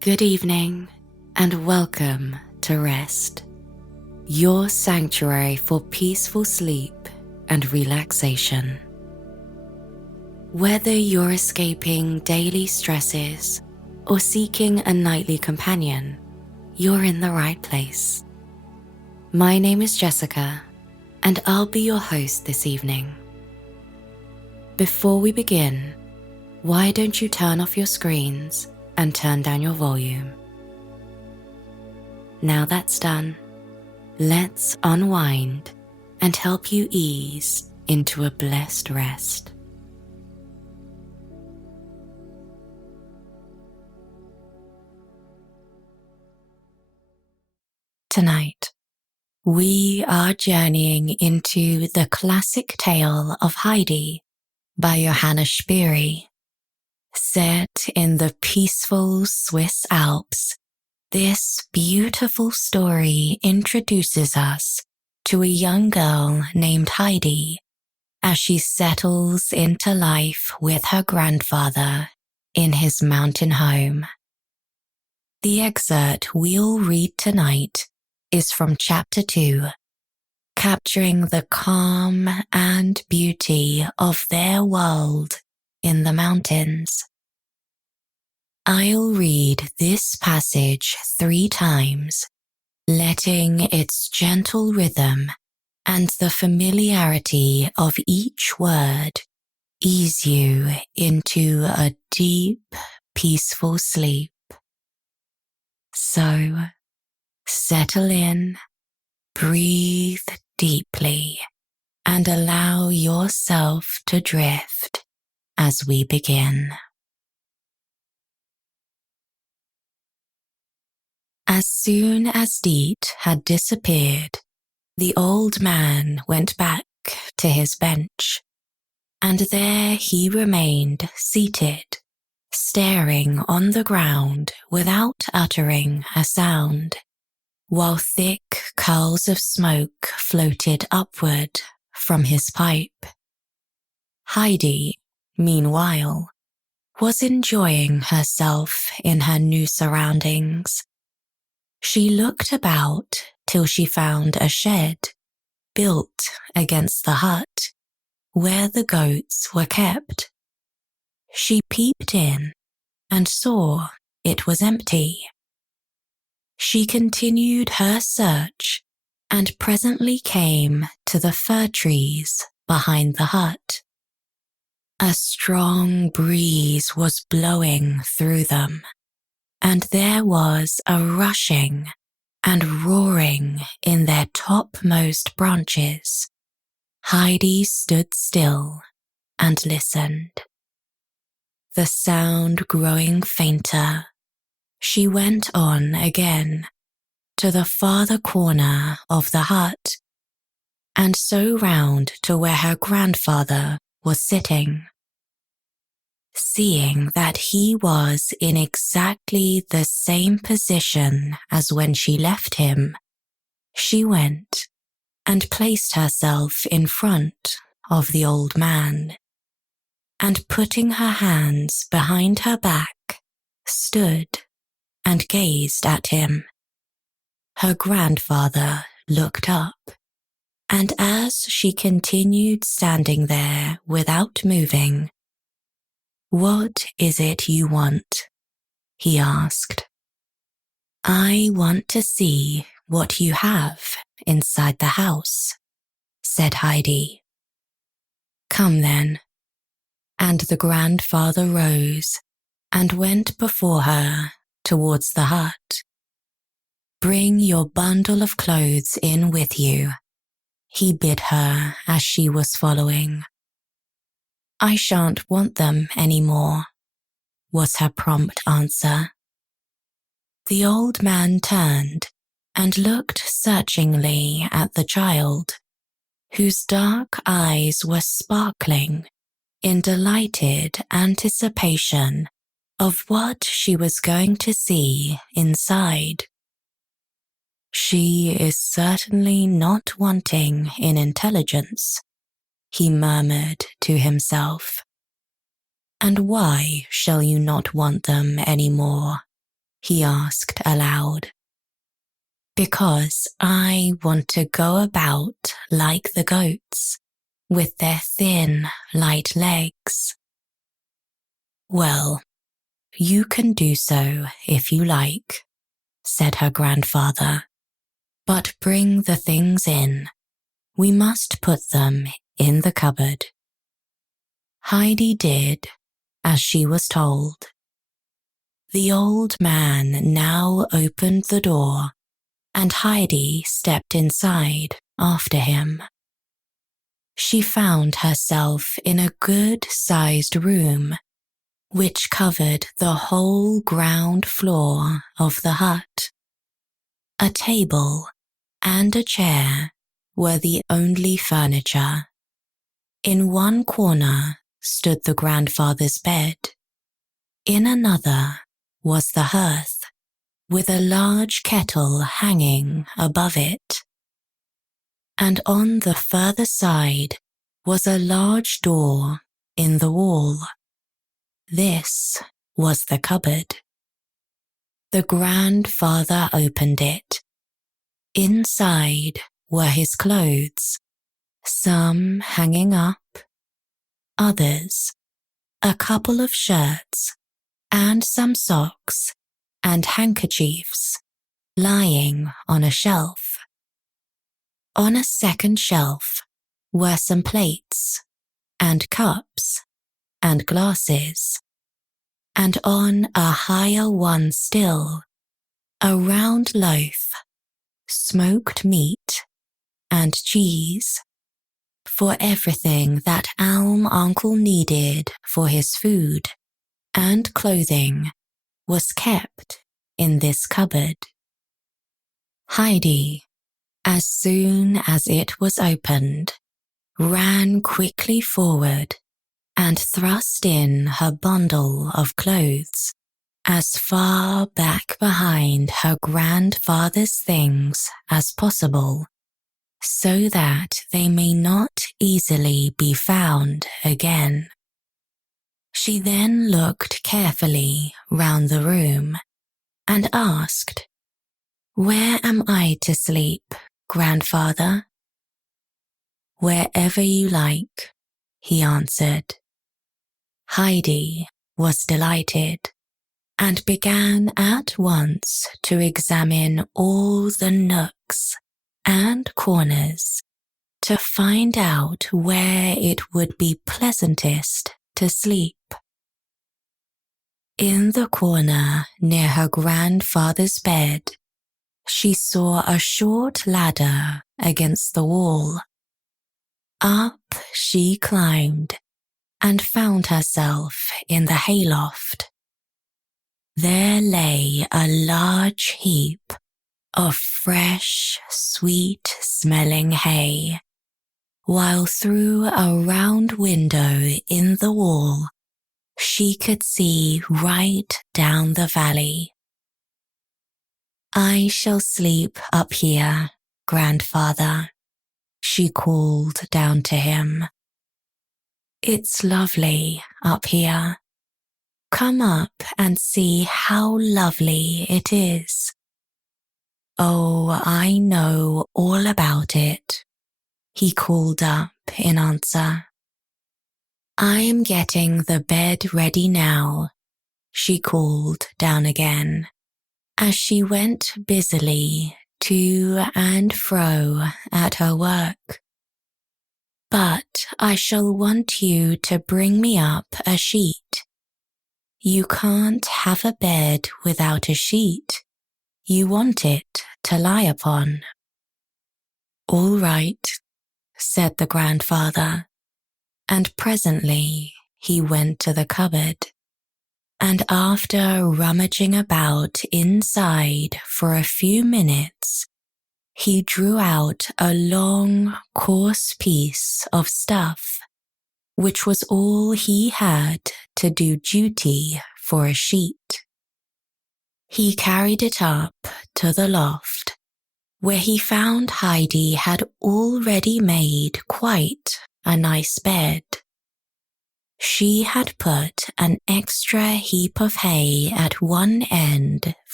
Good evening and welcome to Rest, your sanctuary for peaceful sleep and relaxation. Whether you're escaping daily stresses or seeking a nightly companion, you're in the right place. My name is Jessika, and I'll be your host this evening. Before we begin, why don't you turn off your screens and turn down your volume? Now that's done, let's unwind and help you ease into a blessed rest. Tonight, we are journeying into the classic tale of Heidi by Johanna Spyri. Set in the peaceful Swiss Alps, this beautiful story introduces us to a young girl named Heidi as she settles into life with her grandfather in his mountain home. The excerpt we'll read tonight is from Chapter 2, capturing the calm and beauty of their world in the mountains. I'll read this passage 3 times, letting its gentle rhythm and the familiarity of each word ease you into a deep, peaceful sleep. So, settle in, breathe deeply, and allow yourself to drift as we begin. As soon as Deet had disappeared, the old man went back to his bench, and there he remained seated, staring on the ground without uttering a sound, while thick curls of smoke floated upward from his pipe. Heidi, meanwhile, was enjoying herself in her new surroundings. She looked about till she found a shed built against the hut where the goats were kept. She peeped in and saw it was empty. She continued her search and presently came to the fir trees behind the hut. A strong breeze was blowing through them, and there was a rushing and roaring in their topmost branches. Heidi stood still and listened. The sound growing fainter, she went on again to the farther corner of the hut, and so round to where her grandfather was sitting. Seeing that he was in exactly the same position as when she left him, she went and placed herself in front of the old man, and putting her hands behind her back, stood and gazed at him. Her grandfather looked up, and as she continued standing there without moving, "What is it you want?" he asked. "I want to see what you have inside the house," said Heidi. "Come then." And the grandfather rose and went before her towards the hut. "Bring your bundle of clothes in with you," he bid her as she was following. "I shan't want them any more," was her prompt answer. The old man turned and looked searchingly at the child, whose dark eyes were sparkling in delighted anticipation of what she was going to see inside. "She is certainly not wanting in intelligence," he murmured to himself. "And why shall you not want them any more?" he asked aloud. Because I want to go about like the goats, with their thin, light legs. Well, you can do so if you like, said her grandfather. But bring the things in. We must put them in the cupboard. Heidi did as she was told. The old man now opened the door, and Heidi stepped inside after him. She found herself in a good-sized room, which covered the whole ground floor of the hut. A table and a chair were the only furniture. In one corner stood the grandfather's bed. In another was the hearth, with a large kettle hanging above it. And on the further side was a large door in the wall. This was the cupboard. The grandfather opened it. Inside were his clothes, some hanging up, others, a couple of shirts, and some socks and handkerchiefs lying on a shelf. On a second shelf were some plates and cups and glasses, and on a higher one still, a round loaf, smoked meat, and cheese, for everything that Alm Uncle needed for his food and clothing was kept in this cupboard. Heidi, as soon as it was opened, ran quickly forward and thrust in her bundle of clothes as far back behind her grandfather's things as possible, so that they may not easily be found again. She then looked carefully round the room and asked, "Where am I to sleep, grandfather?" "Wherever you like," he answered. Heidi was delighted and began at once to examine all the nooks and corners to find out where it would be pleasantest to sleep. In the corner near her grandfather's bed, she saw a short ladder against the wall. Up she climbed and found herself in the hayloft. There lay a large heap of fresh, sweet-smelling hay, while through a round window in the wall she could see right down the valley. "I shall sleep up here, grandfather," she called down to him. "It's lovely up here. Come up and see how lovely it is." "Oh, I know all about it," he called up in answer. "I am getting the bed ready now," she called down again, as she went busily to and fro at her work. "But I shall want you to bring me up a sheet. You can't have a bed without a sheet. You want it to lie upon." "All right," said the grandfather, and presently he went to the cupboard, and after rummaging about inside for a few minutes, he drew out a long, coarse piece of stuff, which was all he had to do duty for a sheet. He carried it up to the loft, where he found Heidi had already made quite a nice bed. She had put an extra heap of hay at one end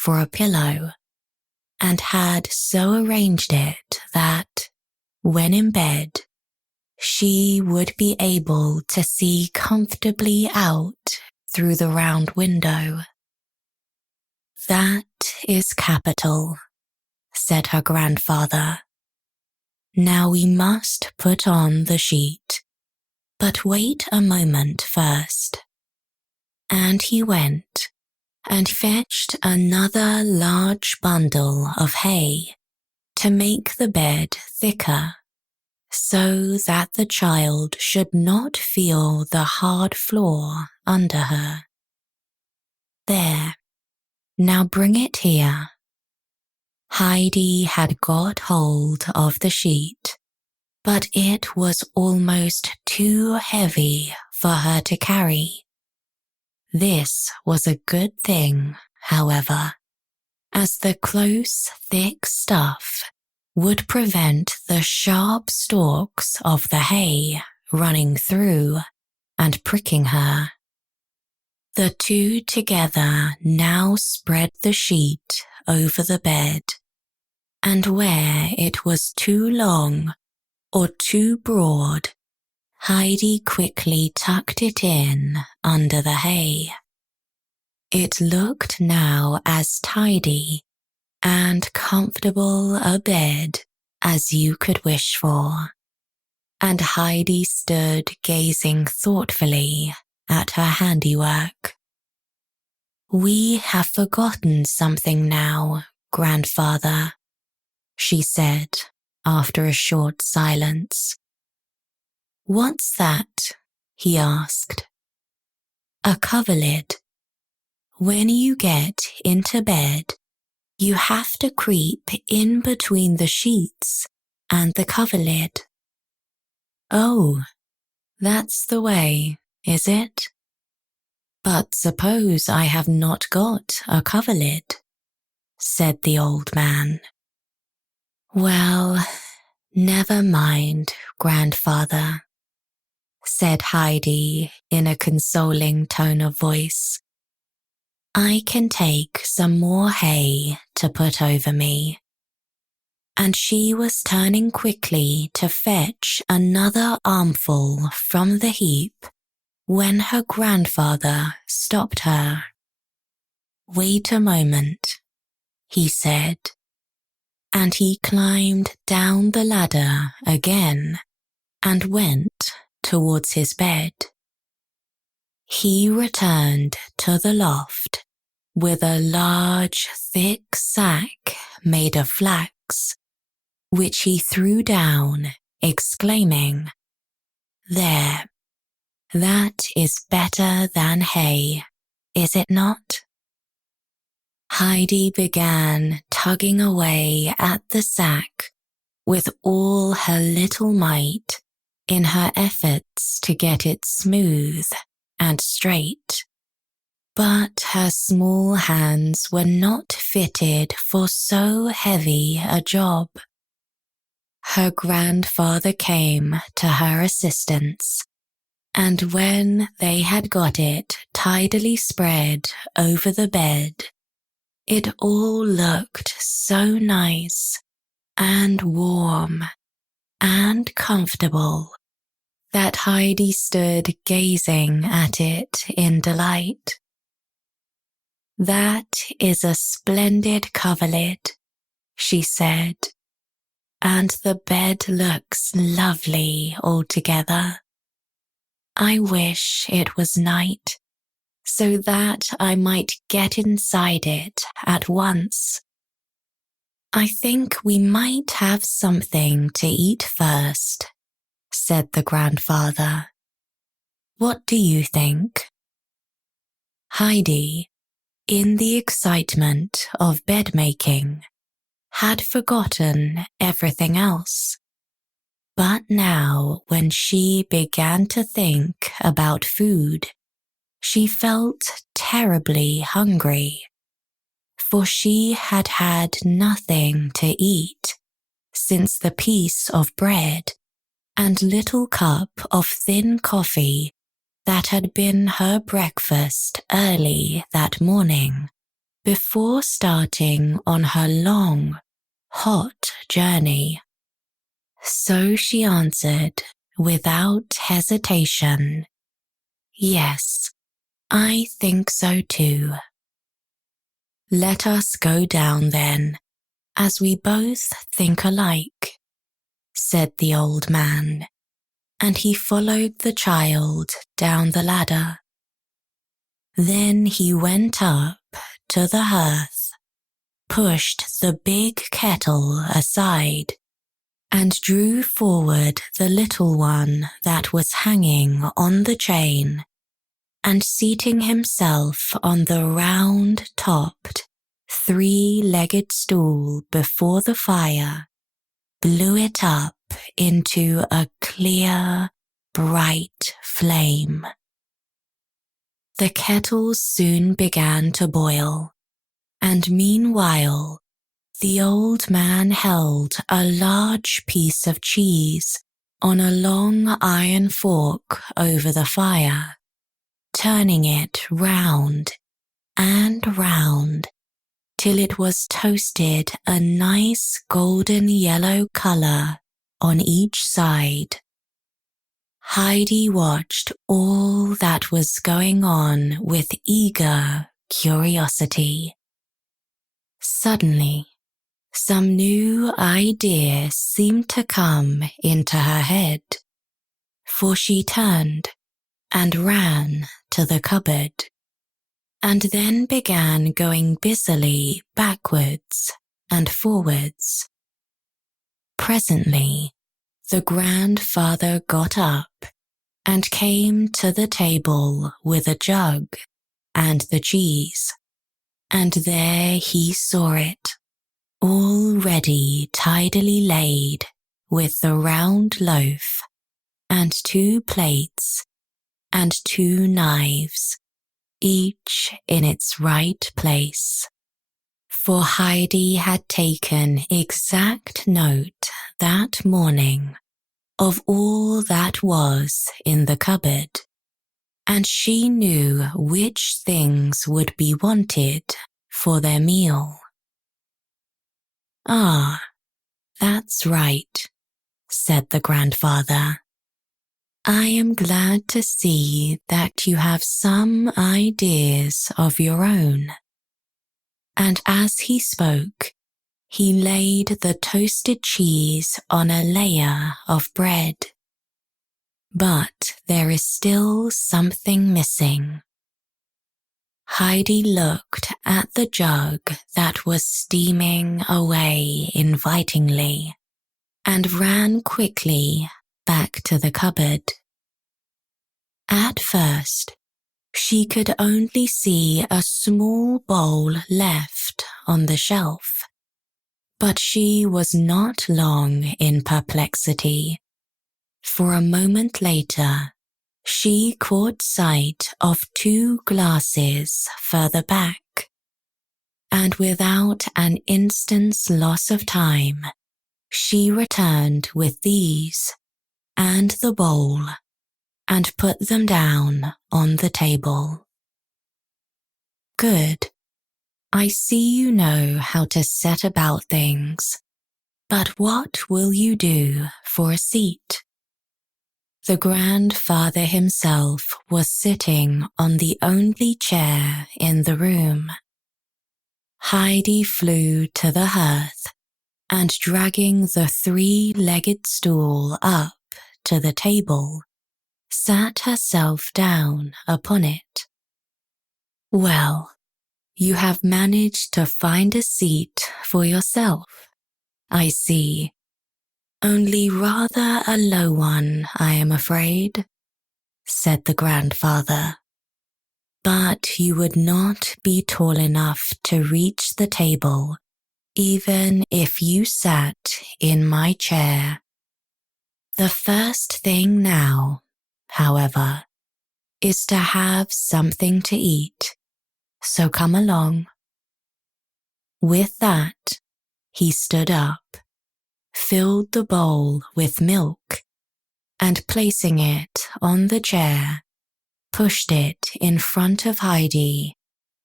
for a pillow and had so arranged it that, when in bed, she would be able to see comfortably out through the round window. "That is capital," said her grandfather. "Now we must put on the sheet, but wait a moment first." And he went and fetched another large bundle of hay to make the bed thicker, so that the child should not feel the hard floor under her. "There, now bring it here." Heidi had got hold of the sheet, but it was almost too heavy for her to carry. This was a good thing, however, as the close, thick stuff would prevent the sharp stalks of the hay running through and pricking her. The two together now spread the sheet over the bed, and where it was too long or too broad, Heidi quickly tucked it in under the hay. It looked now as tidy and comfortable a bed as you could wish for, and Heidi stood gazing thoughtfully at her handiwork. "We have forgotten something now, grandfather," she said after a short silence. "What's that?" he asked. "A coverlid. When you get into bed, you have to creep in between the sheets and the coverlid." "Oh, that's the way, is it? But suppose I have not got a coverlid," said the old man. "Well, never mind, grandfather," said Heidi in a consoling tone of voice. "I can take some more hay to put over me." And she was turning quickly to fetch another armful from the heap when her grandfather stopped her. "Wait a moment," he said, and he climbed down the ladder again and went towards his bed. He returned to the loft with a large, thick sack made of flax, which he threw down, exclaiming, "There, that is better than hay, is it not?" Heidi began tugging away at the sack with all her little might in her efforts to get it smooth and straight. But her small hands were not fitted for so heavy a job. Her grandfather came to her assistance, and when they had got it tidily spread over the bed, it all looked so nice and warm and comfortable that Heidi stood gazing at it in delight. "That is a splendid coverlid," she said, "and the bed looks lovely altogether. I wish it was night, so that I might get inside it at once. I think we might have something to eat first," said the grandfather. "What do you think?" Heidi, in the excitement of bed-making, had forgotten everything else. But now, when she began to think about food, she felt terribly hungry, for she had had nothing to eat since the piece of bread and little cup of thin coffee that had been her breakfast early that morning before starting on her long, hot journey. So she answered without hesitation, "Yes, I think so too." "Let us go down then, as we both think alike," said the old man, and he followed the child down the ladder. Then he went up to the hearth, pushed the big kettle aside, and drew forward the little one that was hanging on the chain, and seating himself on the round-topped, three-legged stool before the fire, blew it up into a clear, bright flame. The kettle soon began to boil, and meanwhile the old man held a large piece of cheese on a long iron fork over the fire, turning it round and round till it was toasted a nice golden yellow colour on each side. Heidi watched all that was going on with eager curiosity. Suddenly, some new idea seemed to come into her head, for she turned and ran to the cupboard, and then began going busily backwards and forwards. Presently, the grandfather got up and came to the table with a jug and the cheese, and there he saw it, already tidily laid with the round loaf and 2 plates and 2 knives, each in its right place. For Heidi had taken exact note that morning of all that was in the cupboard, and she knew which things would be wanted for their meal. "Ah, that's right," said the grandfather. "I am glad to see that you have some ideas of your own." And as he spoke, he laid the toasted cheese on a layer of bread. "But there is still something missing." Heidi looked at the jug that was steaming away invitingly, and ran quickly back to the cupboard. At first, she could only see a small bowl left on the shelf, but she was not long in perplexity, for a moment later she caught sight of 2 glasses further back, and without an instant's loss of time, she returned with these and the bowl and put them down on the table. "Good. I see you know how to set about things, but what will you do for a seat?" The grandfather himself was sitting on the only chair in the room. Heidi flew to the hearth, and dragging the 3-legged stool up to the table, sat herself down upon it. "Well, you have managed to find a seat for yourself, I see. Only rather a low one, I am afraid," said the grandfather. "But you would not be tall enough to reach the table, even if you sat in my chair. The first thing now, however, is to have something to eat, so come along." With that, he stood up, filled the bowl with milk, and placing it on the chair, pushed it in front of Heidi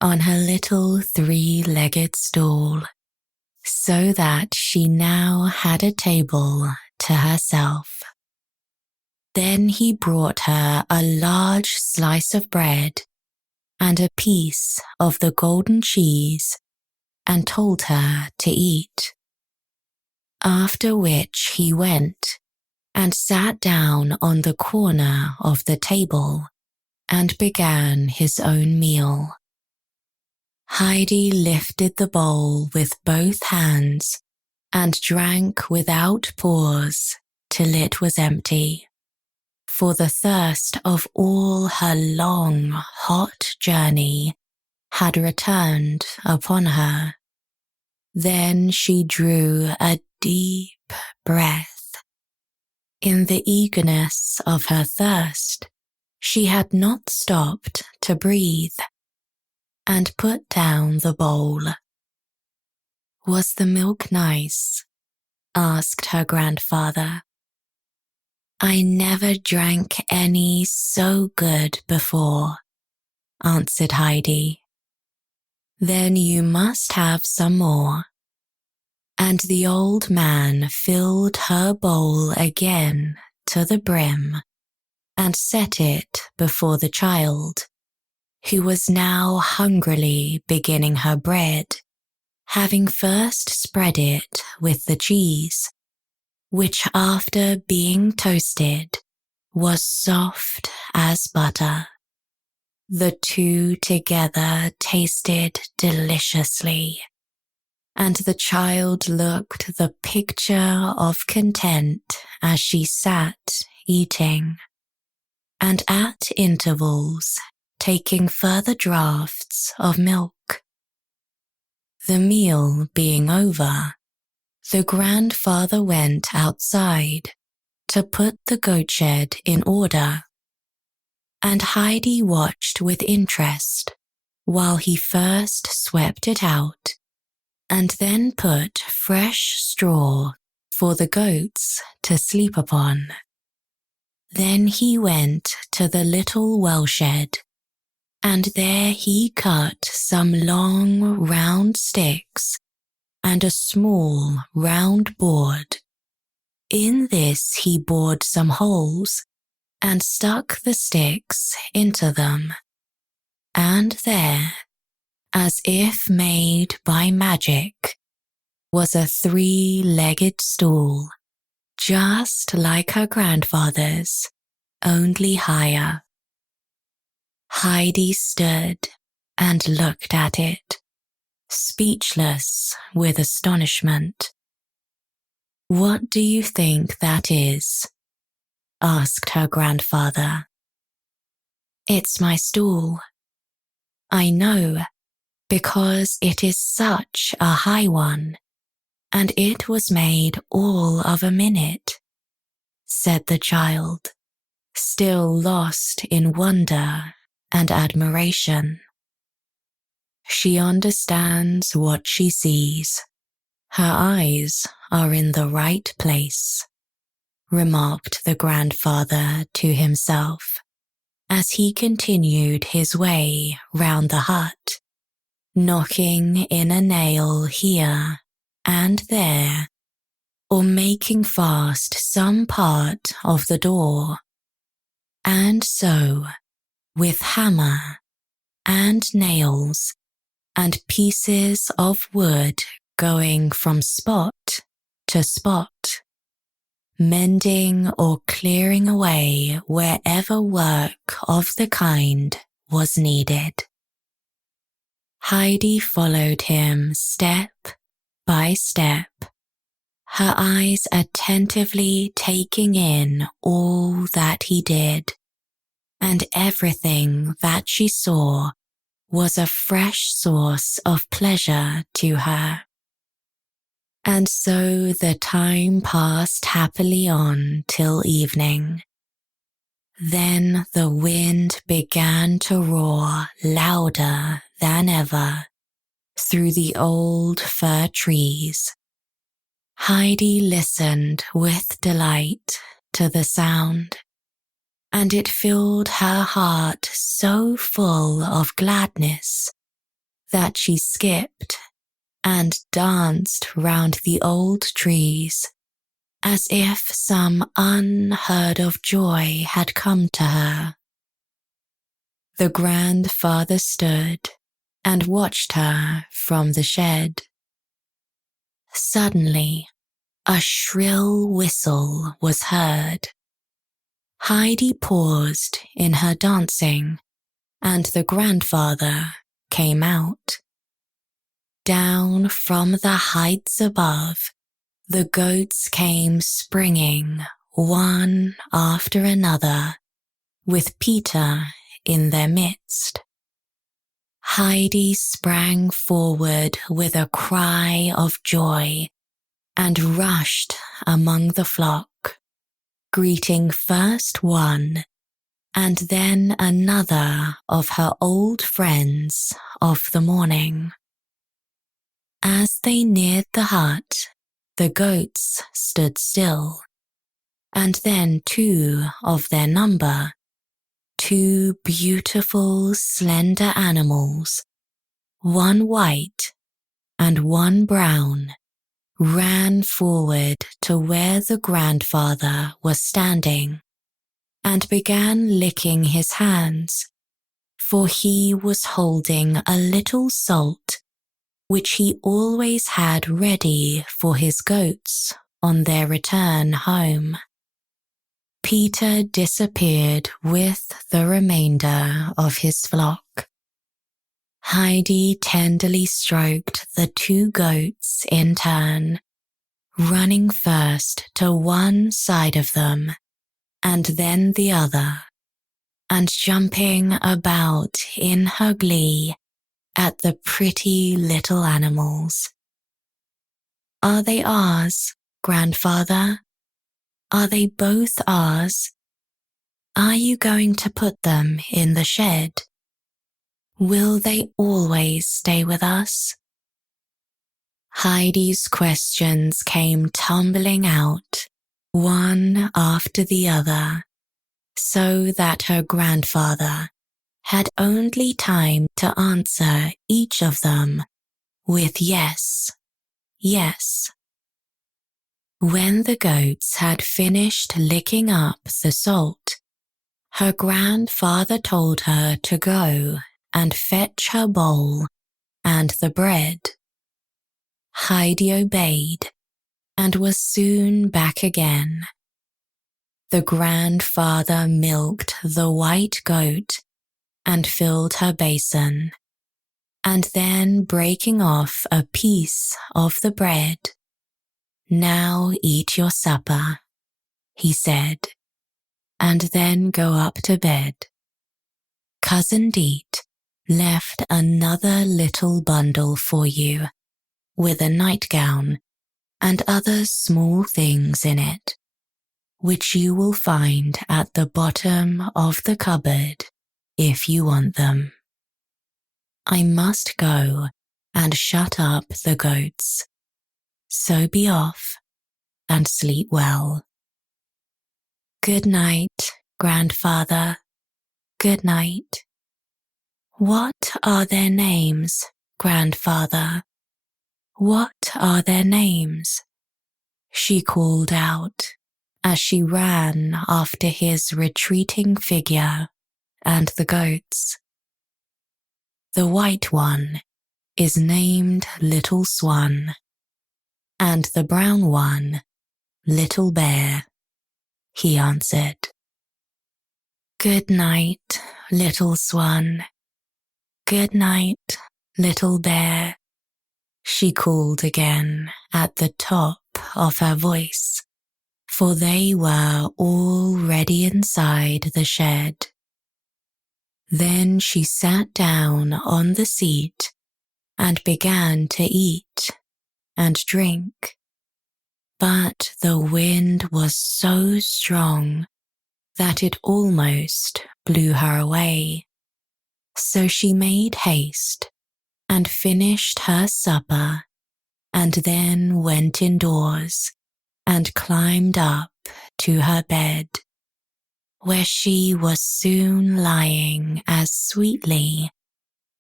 on her little three-legged stool, so that she now had a table to herself. Then he brought her a large slice of bread and a piece of the golden cheese and told her to eat. After which he went and sat down on the corner of the table and began his own meal. Heidi lifted the bowl with both hands and drank without pause till it was empty, for the thirst of all her long, hot journey had returned upon her. Then she drew a deep breath. In the eagerness of her thirst, she had not stopped to breathe, and put down the bowl. "Was the milk nice?" asked her grandfather. "I never drank any so good before," answered Heidi. "Then you must have some more." And the old man filled her bowl again to the brim and set it before the child, who was now hungrily beginning her bread, having first spread it with the cheese, which after being toasted was soft as butter. The two together tasted deliciously, and the child looked the picture of content as she sat eating, and at intervals taking further draughts of milk. The meal being over, the grandfather went outside to put the goat shed in order, and Heidi watched with interest while he first swept it out and then put fresh straw for the goats to sleep upon. Then he went to the little well shed, and there he cut some long round sticks and a small round board. In this he bored some holes and stuck the sticks into them, and there, as if made by magic, was a three-legged stool, just like her grandfather's, only higher. Heidi stood and looked at it, speechless with astonishment. "What do you think that is?" asked her grandfather. "It's my stool. I know, because it is such a high one, and it was made all of a minute," said the child, still lost in wonder and admiration. "She understands what she sees. Her eyes are in the right place," remarked the grandfather to himself as he continued his way round the hut, knocking in a nail here and there, or making fast some part of the door. And so, with hammer and nails and pieces of wood going from spot to spot, mending or clearing away wherever work of the kind was needed. Heidi followed him step by step, her eyes attentively taking in all that he did, and everything that she saw was a fresh source of pleasure to her. And so the time passed happily on till evening. Then the wind began to roar louder than ever through the old fir trees. Heidi listened with delight to the sound, and it filled her heart so full of gladness that she skipped and danced round the old trees as if some unheard of joy had come to her. The grandfather stood and watched her from the shed. Suddenly, a shrill whistle was heard. Heidi paused in her dancing, and the grandfather came out. Down from the heights above, the goats came springing, one after another, with Peter in their midst. Heidi sprang forward with a cry of joy and rushed among the flock, greeting first one and then another of her old friends of the morning. As they neared the hut, the goats stood still, and then two of their number, two beautiful, slender animals, one white and one brown, ran forward to where the grandfather was standing and began licking his hands, for he was holding a little salt which he always had ready for his goats on their return home. Peter disappeared with the remainder of his flock. Heidi tenderly stroked the two goats in turn, running first to one side of them and then the other, and jumping about in her glee at the pretty little animals. Are they ours, grandfather? Are they both ours? Are you going to put them in the shed? Will they always stay with us? Heidi's questions came tumbling out, one after the other, so that her grandfather had only time to answer each of them with yes, yes. When the goats had finished licking up the salt, her grandfather told her to go and fetch her bowl and the bread. Heidi obeyed and was soon back again. The grandfather milked the white goat and filled her basin, and then breaking off a piece of the bread, "Now eat your supper," he said, "and then go up to bed." Cousin Deet left another little bundle for you, with a nightgown and other small things in it, which you will find at the bottom of the cupboard if you want them. I must go and shut up the goats, so be off and sleep well. Good night, grandfather. Good night. What are their names, grandfather? What are their names? She called out as she ran after his retreating figure and the goats. The white one is named Little Swan, and the brown one, Little Bear, he answered. Good night, Little Swan. Good night, Little Bear, she called again at the top of her voice, for they were already inside the shed. Then she sat down on the seat and began to eat and drink. But the wind was so strong that it almost blew her away. So she made haste and finished her supper, and then went indoors and climbed up to her bed, where she was soon lying as sweetly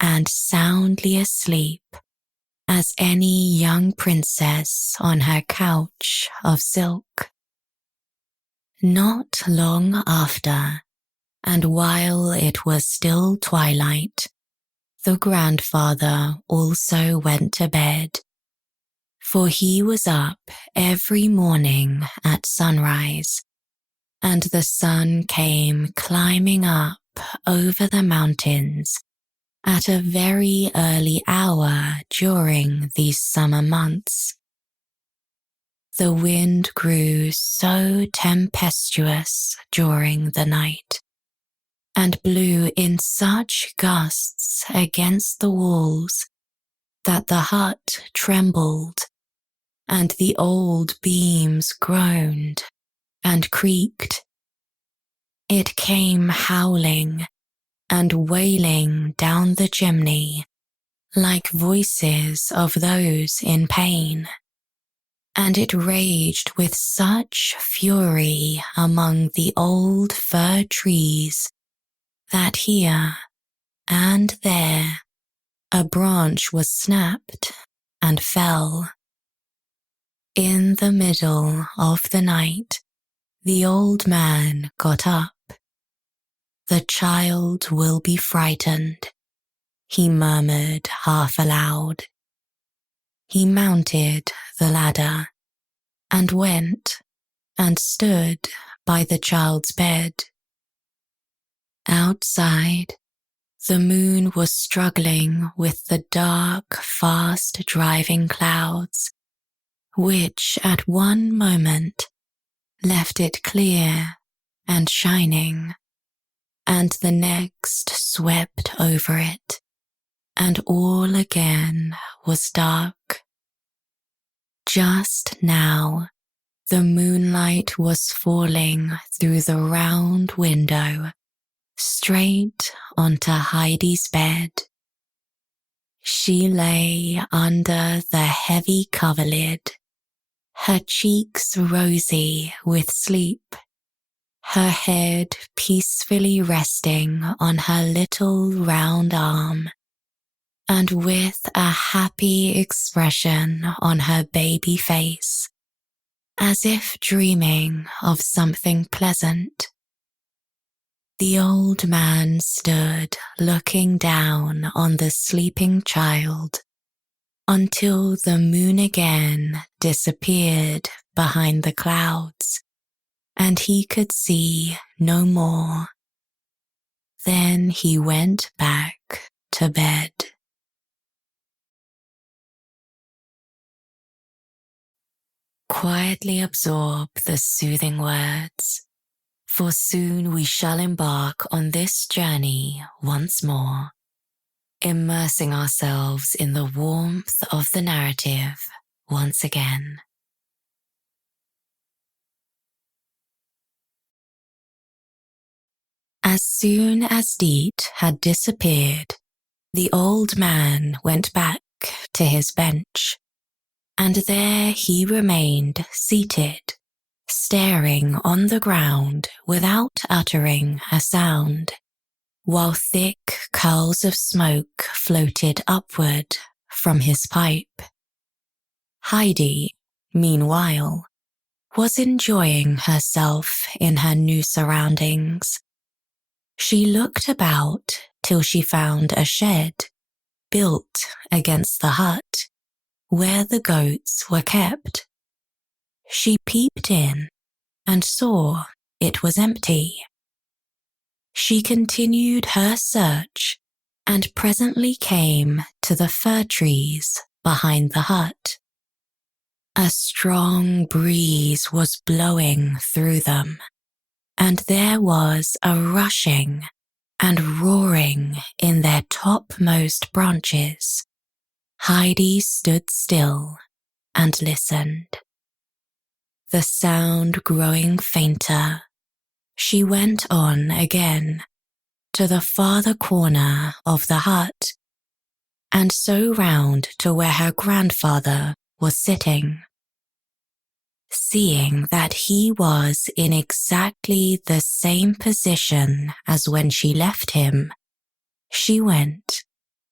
and soundly asleep as any young princess on her couch of silk. Not long after, and while it was still twilight, the grandfather also went to bed, for he was up every morning at sunrise, and the sun came climbing up over the mountains at a very early hour during these summer months. The wind grew so tempestuous during the night, and blew in such gusts against the walls that the hut trembled, and the old beams groaned and creaked. It came howling and wailing down the chimney like voices of those in pain, and it raged with such fury among the old fir trees that here and there a branch was snapped and fell. In the middle of the night, the old man got up. "The child will be frightened," he murmured half aloud. He mounted the ladder and went and stood by the child's bed. Outside, the moon was struggling with the dark, fast-driving clouds, which at one moment left it clear and shining, and the next swept over it, and all again was dark. Just now, the moonlight was falling through the round window straight onto Heidi's bed. She lay under the heavy coverlid, her cheeks rosy with sleep, her head peacefully resting on her little round arm, and with a happy expression on her baby face, as if dreaming of something pleasant. The old man stood looking down on the sleeping child until the moon again disappeared behind the clouds, and he could see no more. Then he went back to bed. Quietly absorb the soothing words, for soon we shall embark on this journey once more, immersing ourselves in the warmth of the narrative once again. As soon as Deet had disappeared, the old man went back to his bench, and there he remained seated, staring on the ground without uttering a sound, while thick curls of smoke floated upward from his pipe. Heidi, meanwhile, was enjoying herself in her new surroundings. She looked about till she found a shed built against the hut where the goats were kept. She peeped in and saw it was empty. She continued her search and presently came to the fir trees behind the hut. A strong breeze was blowing through them, and there was a rushing and roaring in their topmost branches. Heidi stood still and listened. The sound growing fainter, she went on again to the farther corner of the hut, and so round to where her grandfather was sitting. Seeing that he was in exactly the same position as when she left him, she went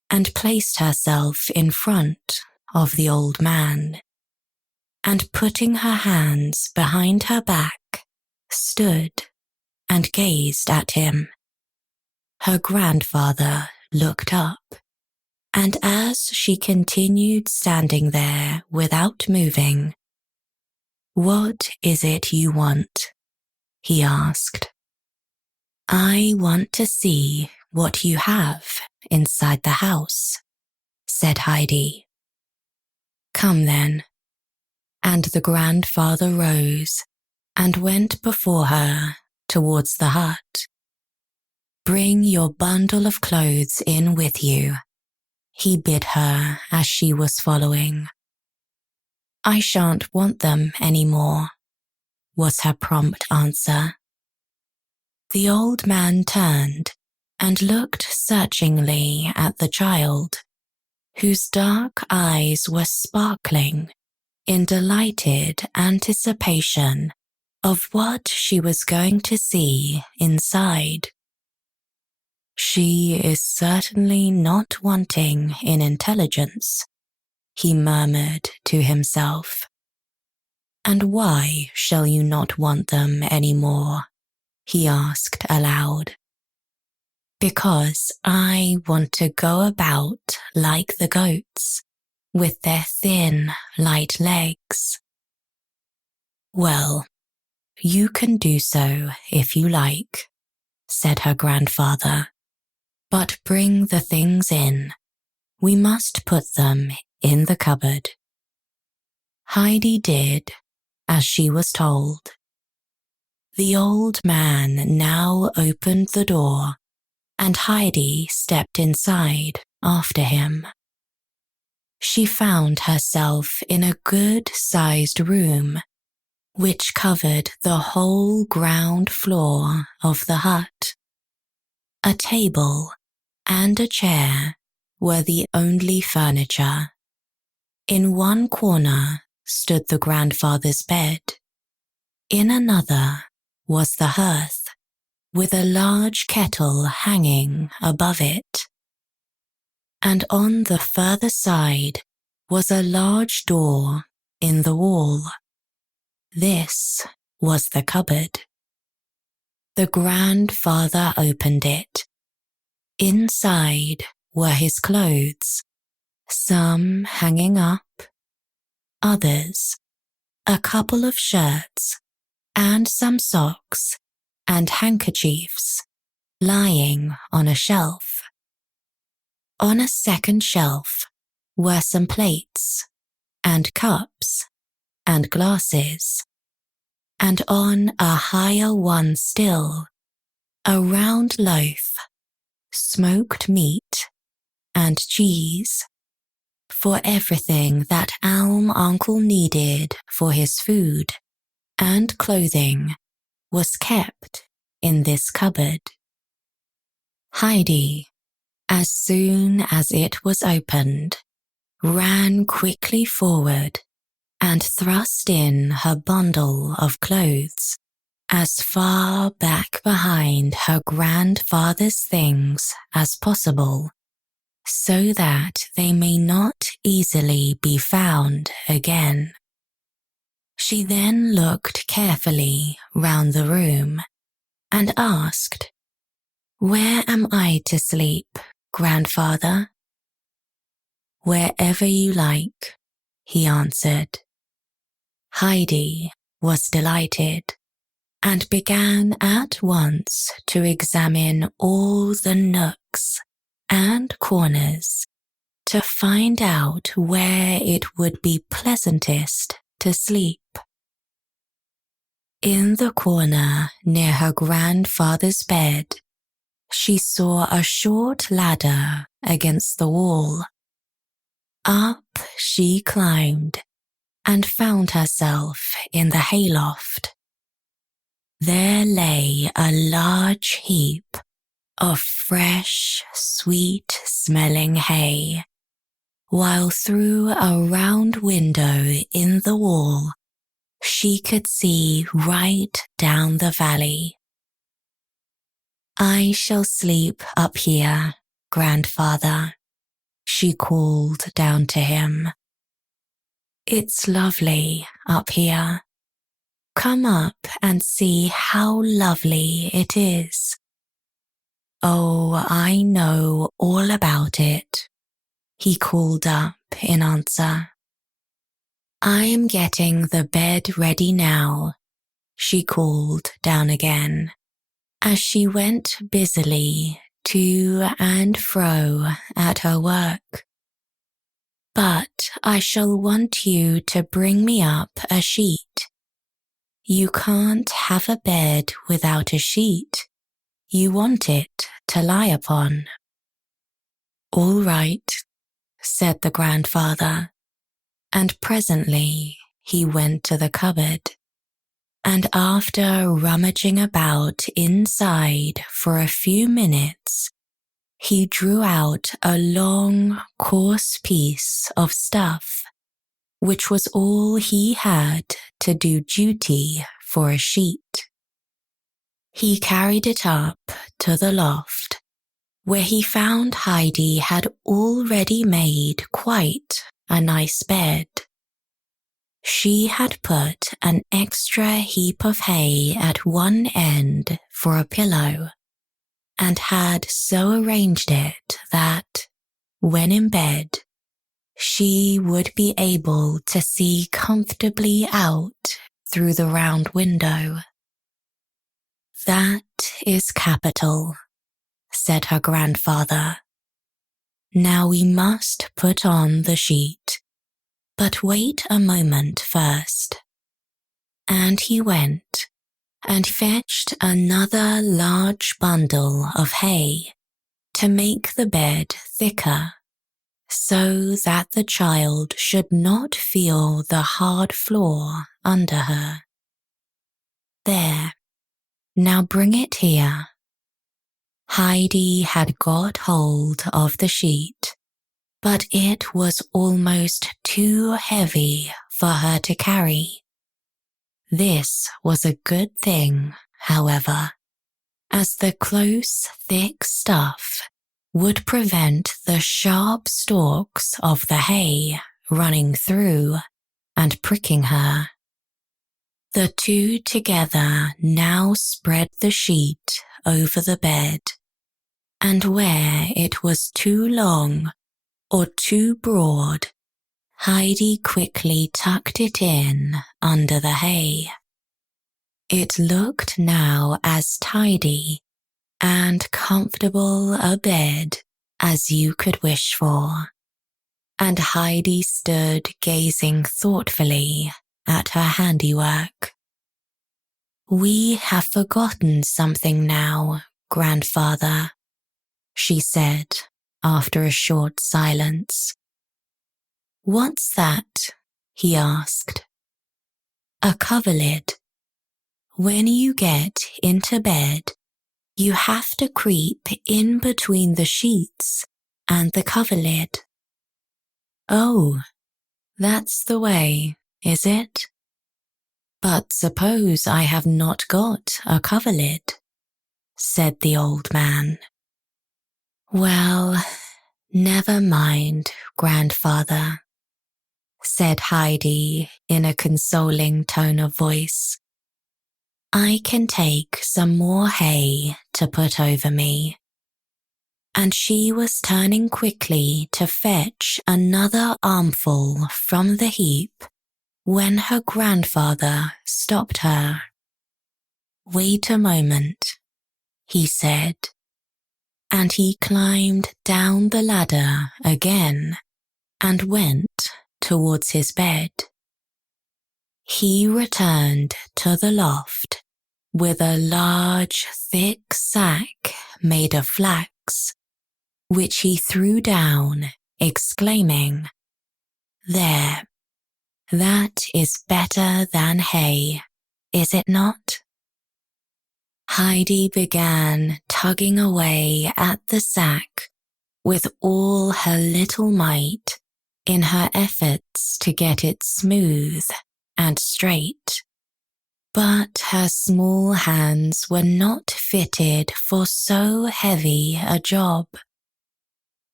and placed herself in front of the old man, and putting her hands behind her back, stood and gazed at him. Her grandfather looked up, and as she continued standing there without moving, "What is it you want?" he asked. "I want to see what you have inside the house," said Heidi. "Come then." And the grandfather rose and went before her towards the hut. "Bring your bundle of clothes in with you," he bid her as she was following. "I shan't want them any more," was her prompt answer. The old man turned and looked searchingly at the child, whose dark eyes were sparkling in delighted anticipation of what she was going to see inside. "She is certainly not wanting in intelligence," he murmured to himself. "And why shall you not want them any more?" he asked aloud. "Because I want to go about like the goats, with their thin, light legs." "Well, you can do so if you like," said her grandfather. "But bring the things in. We must put them in the cupboard." Heidi did as she was told. The old man now opened the door, and Heidi stepped inside after him. She found herself in a good-sized room, which covered the whole ground floor of the hut. A table and a chair were the only furniture. In one corner stood the grandfather's bed. In another was the hearth, with a large kettle hanging above it. And on the further side was a large door in the wall. This was the cupboard. The grandfather opened it. Inside were his clothes, some hanging up, others, a couple of shirts, and some socks and handkerchiefs lying on a shelf. On a second shelf were some plates and cups and glasses, and on a higher one still, a round loaf, smoked meat, and cheese, for everything that Alm Uncle needed for his food and clothing was kept in this cupboard. Heidi, as soon as it was opened, ran quickly forward and thrust in her bundle of clothes as far back behind her grandfather's things as possible, so that they may not easily be found again. She then looked carefully round the room and asked, "Where am I to sleep, grandfather?" "Wherever you like," he answered. Heidi was delighted and began at once to examine all the nooks and corners to find out where it would be pleasantest to sleep. In the corner near her grandfather's bed, she saw a short ladder against the wall. Up she climbed and found herself in the hayloft. There lay a large heap of fresh, sweet-smelling hay, while through a round window in the wall she could see right down the valley. "I shall sleep up here, grandfather," she called down to him. It's lovely up here. Come up and see how lovely it is. Oh, I know all about it, he called up in answer. I am getting the bed ready now, she called down again, as she went busily to and fro at her work. But I shall want you to bring me up a sheet. You can't have a bed without a sheet. You want it to lie upon. All right, said the grandfather, and presently he went to the cupboard, and after rummaging about inside for a few minutes, he drew out a long, coarse piece of stuff, which was all he had to do duty for a sheet. He carried it up to the loft, where he found Heidi had already made quite a nice bed. She had put an extra heap of hay at one end for a pillow, and had so arranged it that, when in bed, she would be able to see comfortably out through the round window. That is capital, said her grandfather. Now we must put on the sheet, but wait a moment first. And he went and fetched another large bundle of hay to make the bed thicker, so that the child should not feel the hard floor under her. There, now bring it here. Heidi had got hold of the sheet, but it was almost too heavy for her to carry. This was a good thing, however, as the close, thick stuff would prevent the sharp stalks of the hay running through and pricking her. The two together now spread the sheet over the bed, and where it was too long or too broad, Heidi quickly tucked it in under the hay. It looked now as tidy and comfortable a bed as you could wish for, and Heidi stood gazing thoughtfully at her handiwork. We have forgotten something now, grandfather, she said after a short silence. What's that? He asked. A coverlid. When you get into bed, you have to creep in between the sheets and the coverlid. Oh, that's the way, is it? But suppose I have not got a coverlid, said the old man. Well, never mind, grandfather, said Heidi in a consoling tone of voice. I can take some more hay to put over me. And she was turning quickly to fetch another armful from the heap when her grandfather stopped her. Wait a moment, he said, and he climbed down the ladder again and went towards his bed. He returned to the loft with a large, thick sack made of flax, which he threw down, exclaiming, There, that is better than hay, is it not? Heidi began tugging away at the sack with all her little might in her efforts to get it smooth and straight. But her small hands were not fitted for so heavy a job.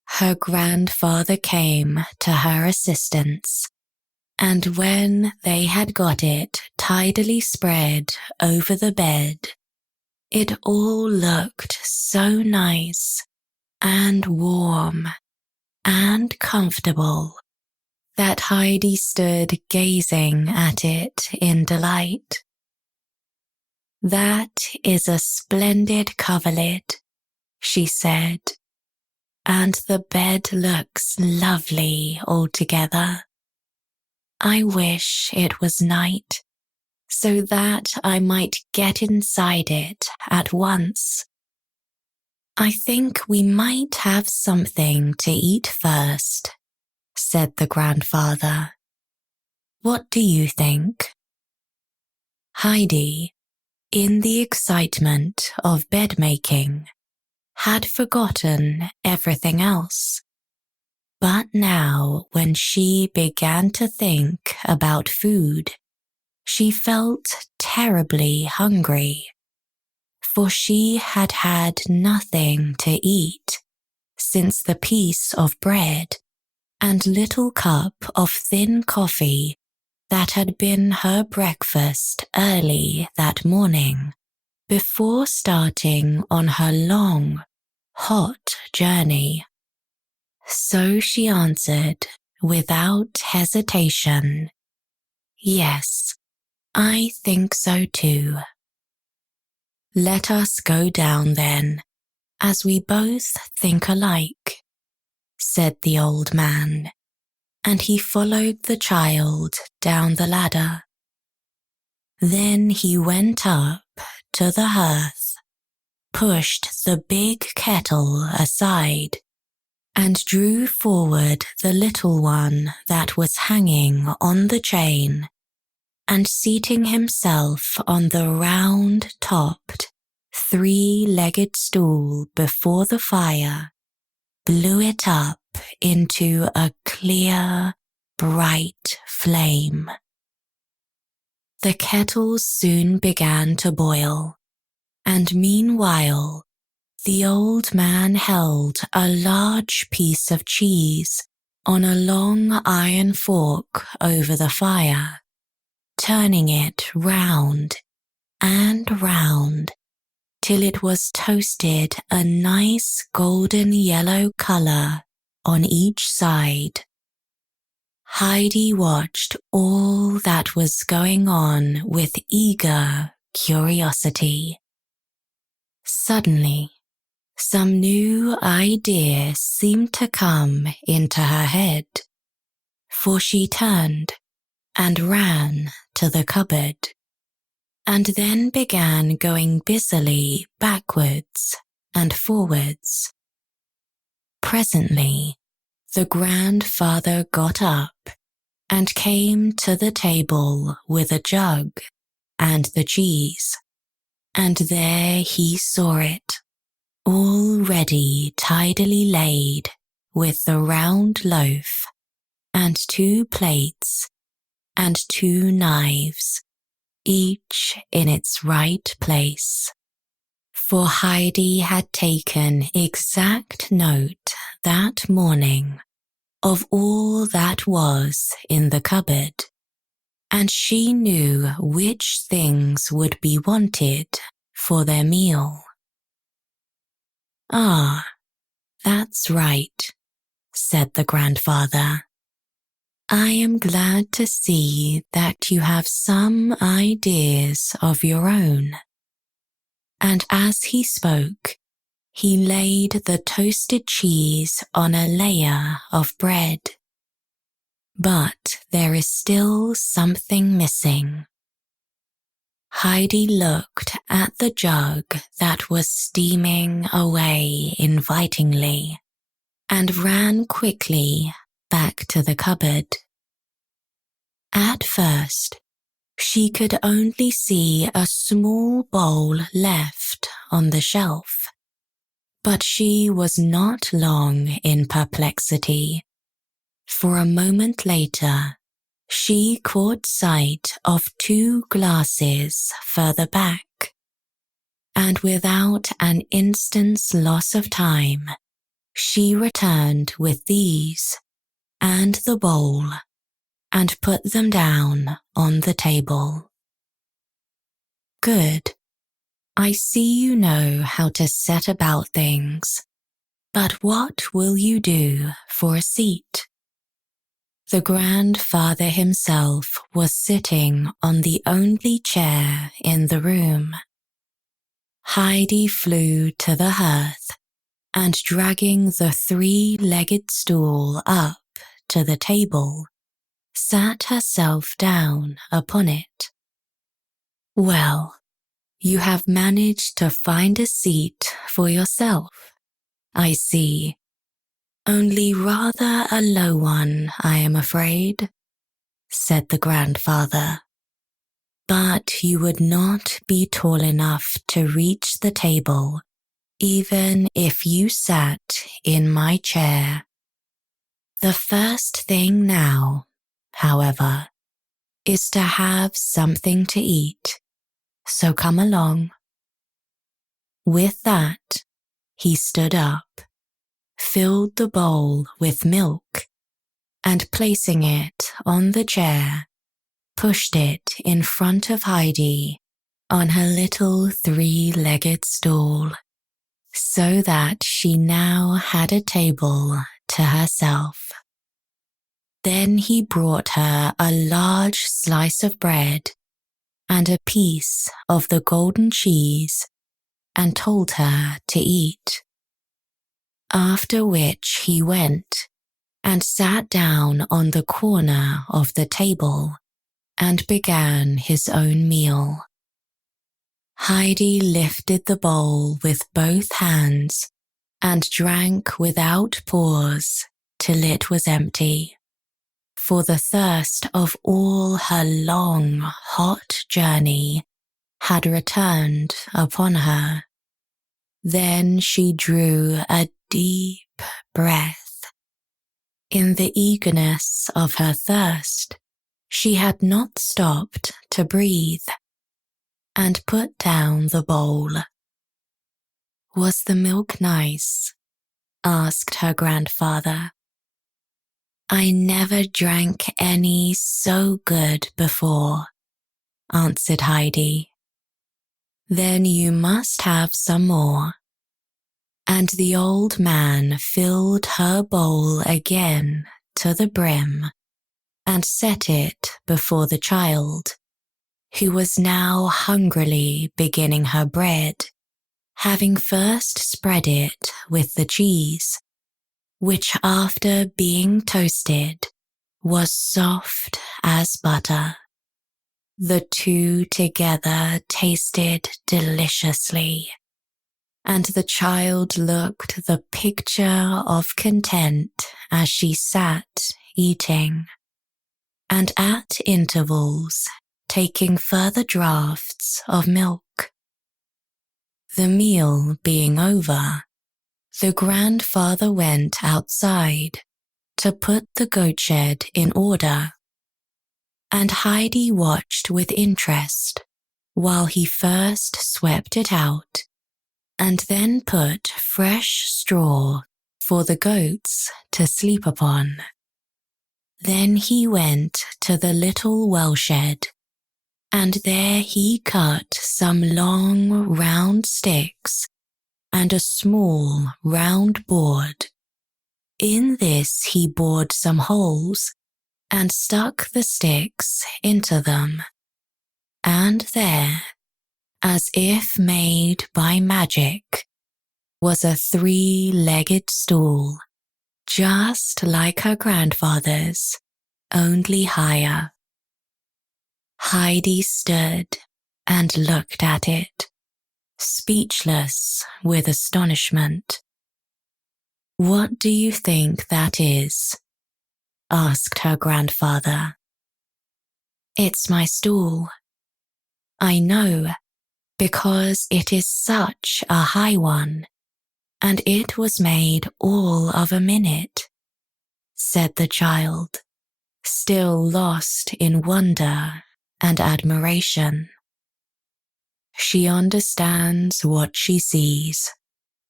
Her grandfather came to her assistance, and when they had got it tidily spread over the bed, it all looked so nice and warm and comfortable that Heidi stood gazing at it in delight. "That is a splendid coverlid," she said, "and the bed looks lovely altogether. I wish it was night, so that I might get inside it at once. I think we might have something to eat first," said the grandfather. "What do you think?" Heidi, in the excitement of bed-making, had forgotten everything else. But now, when she began to think about food, she felt terribly hungry, for she had had nothing to eat since the piece of bread and little cup of thin coffee that had been her breakfast early that morning before starting on her long, hot journey. So she answered without hesitation, "Yes, I think so too." "Let us go down then, as we both think alike," said the old man, and he followed the child down the ladder. Then he went up to the hearth, pushed the big kettle aside, and drew forward the little one that was hanging on the chain, and seating himself on the round-topped, three-legged stool before the fire, blew it up into a clear, bright flame. The kettle soon began to boil, and meanwhile the old man held a large piece of cheese on a long iron fork over the fire, turning it round and round till it was toasted a nice golden yellow colour on each side. Heidi watched all that was going on with eager curiosity. Suddenly, some new idea seemed to come into her head, for she turned and ran to the cupboard, and then began going busily backwards and forwards. Presently, the grandfather got up and came to the table with a jug and the cheese, and there he saw it, already tidily laid with the round loaf and 2 plates and 2 knives, each in its right place. For Heidi had taken exact note that morning of all that was in the cupboard, and she knew which things would be wanted for their meal. "Ah, that's right," said the grandfather. "I am glad to see that you have some ideas of your own." And as he spoke, he laid the toasted cheese on a layer of bread. "But there is still something missing." Heidi looked at the jug that was steaming away invitingly, and ran quickly back to the cupboard. At first, she could only see a small bowl left on the shelf, but she was not long in perplexity, for a moment later she caught sight of 2 glasses further back, and without an instant's loss of time, She returned with these and the bowl and put them down on the table. Good. I see you know how to set about things, but what will you do for a seat? The grandfather himself was sitting on the only chair in the room. Heidi flew to the hearth and, dragging the three-legged stool up to the table, sat herself down upon it. Well, you have managed to find a seat for yourself, I see. Only rather a low one, I am afraid, said the grandfather. But you would not be tall enough to reach the table, even if you sat in my chair. The first thing now, however, is to have something to eat, so come along. With that, he stood up, filled the bowl with milk, and placing it on the chair, pushed it in front of Heidi on her little three-legged stool, so that she now had a table to herself. Then he brought her a large slice of bread and a piece of the golden cheese and told her to eat. After which he went and sat down on the corner of the table and began his own meal. Heidi lifted the bowl with both hands and drank without pause till it was empty, for the thirst of all her long, hot journey had returned upon her. Then she drew a deep breath. In the eagerness of her thirst, she had not stopped to breathe, and put down the bowl. Was the milk nice? Asked her grandfather. I never drank any so good before, answered Heidi. Then you must have some more. And the old man filled her bowl again to the brim and set it before the child, who was now hungrily beginning her bread, having first spread it with the cheese, which after being toasted was soft as butter. The two together tasted deliciously, and the child looked the picture of content as she sat eating, and at intervals taking further draughts of milk. The meal being over, the grandfather went outside to put the goat shed in order, and Heidi watched with interest while he first swept it out and then put fresh straw for the goats to sleep upon. Then he went to the little well shed, and there he cut some long round sticks and a small round board. In this he bored some holes and stuck the sticks into them, and there, as if made by magic, was a three-legged stool, just like her grandfather's, only higher. Heidi stood and looked at it, speechless with astonishment. What do you think that is? Asked her grandfather. It's my stool. I know, because it is such a high one, and it was made all of a minute, said the child, still lost in wonder and admiration. She understands what she sees,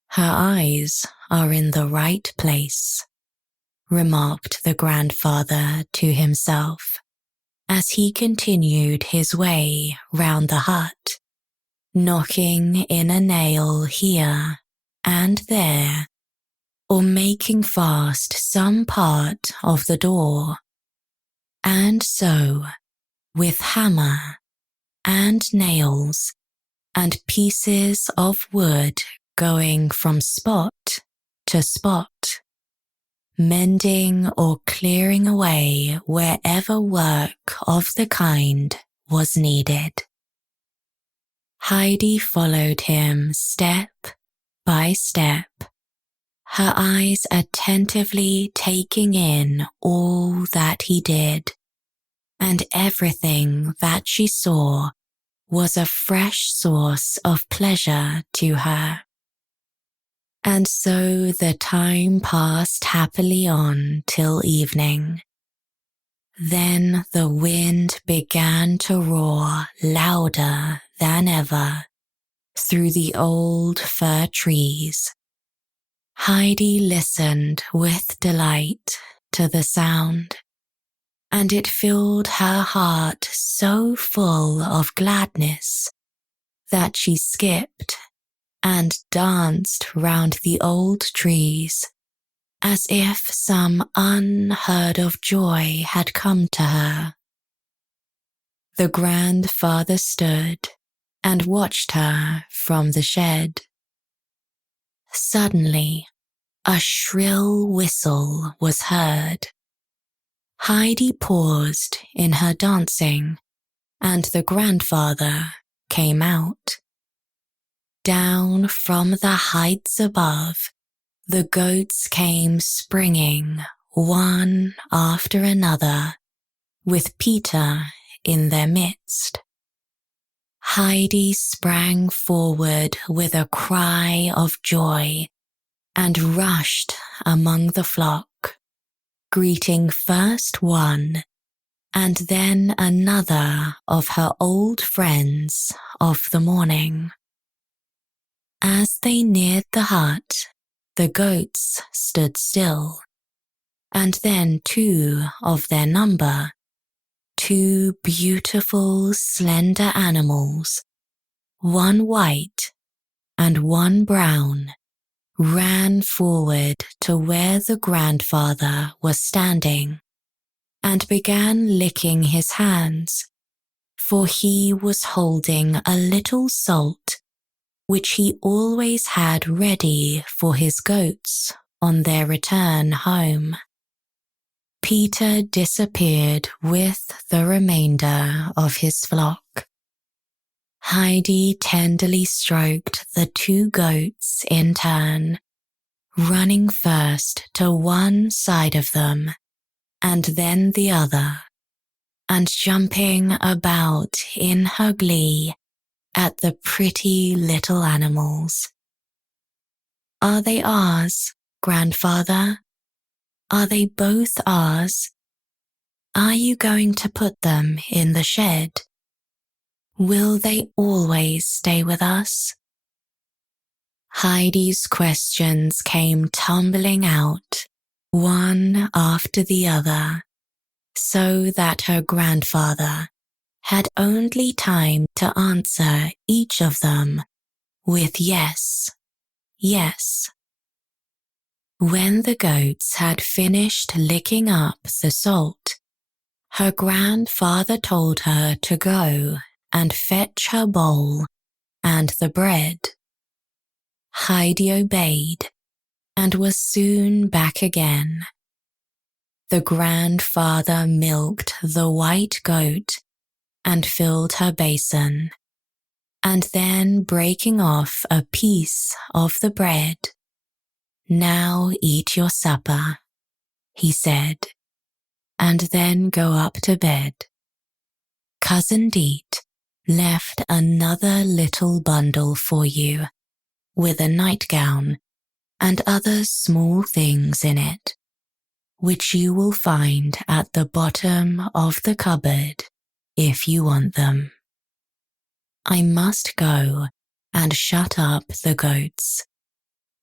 Her eyes are in the right place, remarked the grandfather to himself as he continued his way round the hut, knocking in a nail here and there, or making fast some part of the door. And so, with hammer and nails and pieces of wood going from spot to spot, mending or clearing away wherever work of the kind was needed. Heidi followed him step by step, her eyes attentively taking in all that he did, and everything that she saw was a fresh source of pleasure to her. And so the time passed happily on till evening. Then the wind began to roar louder than ever through the old fir trees. Heidi listened with delight to the sound, and it filled her heart so full of gladness that she skipped and danced round the old trees as if some unheard of joy had come to her. The grandfather stood and watched her from the shed. Suddenly, a shrill whistle was heard. Heidi paused in her dancing, and the grandfather came out. Down from the heights above, the goats came springing, one after another, with Peter in their midst. Heidi sprang forward with a cry of joy and rushed among the flock, greeting first one and then another of her old friends of the morning. As they neared the hut, the goats stood still, and then two of their number, two beautiful, slender animals, one white and one brown, ran forward to where the grandfather was standing and began licking his hands, for he was holding a little salt which he always had ready for his goats on their return home. Peter disappeared with the remainder of his flock. Heidi tenderly stroked the two goats in turn, running first to one side of them and then the other, and jumping about in her glee at the pretty little animals. Are they ours, grandfather? Are they both ours? Are you going to put them in the shed? Will they always stay with us? Heidi's questions came tumbling out, one after the other, so that her grandfather had only time to answer each of them with yes, yes. When the goats had finished licking up the salt, her grandfather told her to go and fetch her bowl and the bread. Heidi obeyed and was soon back again. The grandfather milked the white goat and filled her basin, and then breaking off a piece of the bread, "Now eat your supper," he said, "and then go up to bed." Cousin Deet left another little bundle for you, with a nightgown and other small things in it, which you will find at the bottom of the cupboard if you want them. I must go and shut up the goats.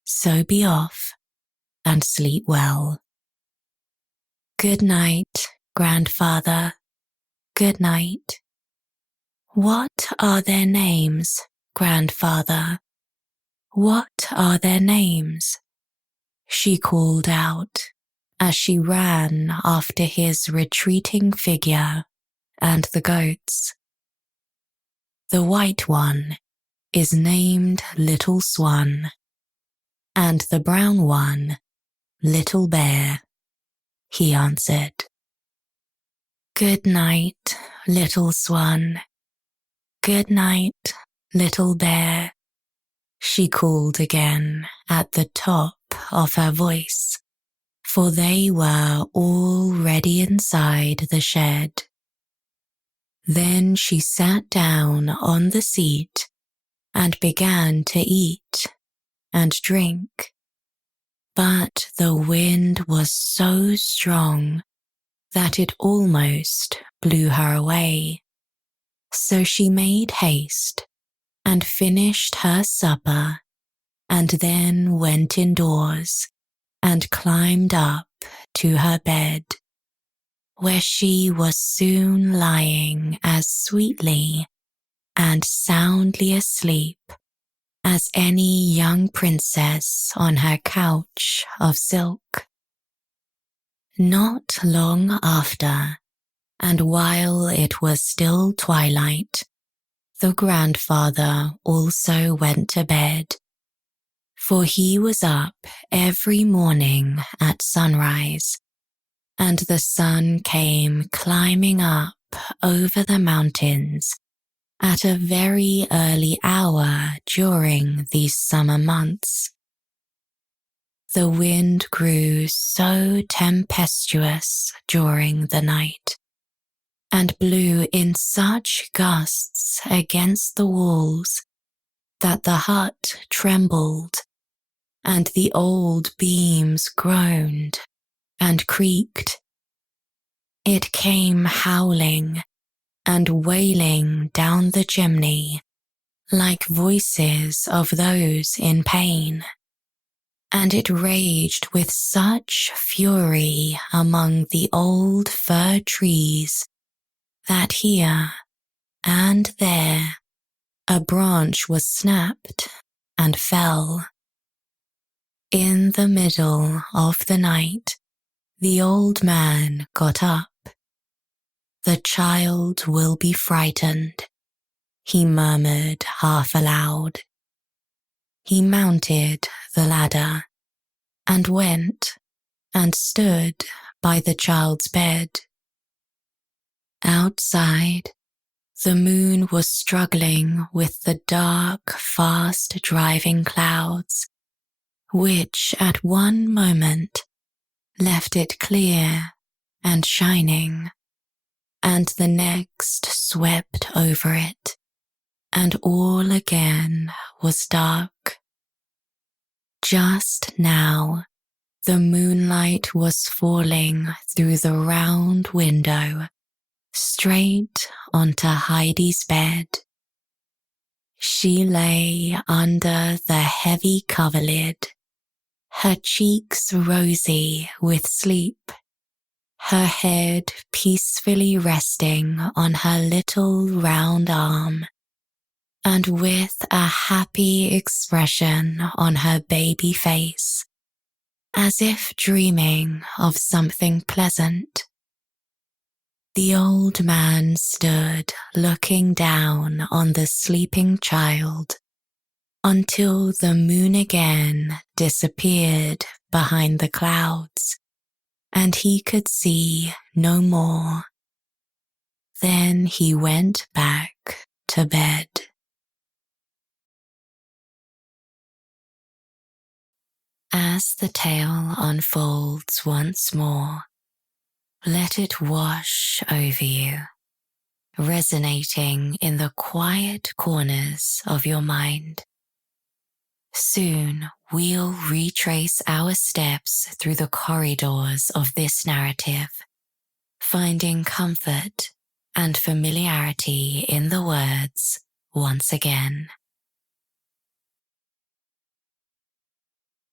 So be off and sleep well. Good night, grandfather. Good night. What are their names, grandfather? What are their names? She called out as she ran after his retreating figure and the goats. The white one is named Little Swan, and the brown one, Little Bear, he answered. Good night, Little Swan. Good night, Little Bear, she called again at the top of her voice, for they were already inside the shed. Then she sat down on the seat and began to eat and drink. But the wind was so strong that it almost blew her away. So she made haste and finished her supper and then went indoors and climbed up to her bed, where she was soon lying as sweetly and soundly asleep as any young princess on her couch of silk. Not long after, and while it was still twilight, the grandfather also went to bed, for he was up every morning at sunrise, and the sun came climbing up over the mountains at a very early hour during these summer months. The wind grew so tempestuous during the night and blew in such gusts against the walls that the hut trembled and the old beams groaned and creaked. It came howling and wailing down the chimney like voices of those in pain, and it raged with such fury among the old fir trees that here and there a branch was snapped and fell. In the middle of the night, the old man got up. The child will be frightened, he murmured half aloud. He mounted the ladder and went and stood by the child's bed. Outside, the moon was struggling with the dark, fast-driving clouds, which at one moment left it clear and shining, and the next swept over it, and all again was dark. Just now, the moonlight was falling through the round window, straight onto Heidi's bed. She lay under the heavy coverlid, her cheeks rosy with sleep, her head peacefully resting on her little round arm, and with a happy expression on her baby face, as if dreaming of something pleasant. The old man stood looking down on the sleeping child until the moon again disappeared behind the clouds and he could see no more. Then he went back to bed. As the tale unfolds once more, let it wash over you, resonating in the quiet corners of your mind. Soon we'll retrace our steps through the corridors of this narrative, finding comfort and familiarity in the words once again.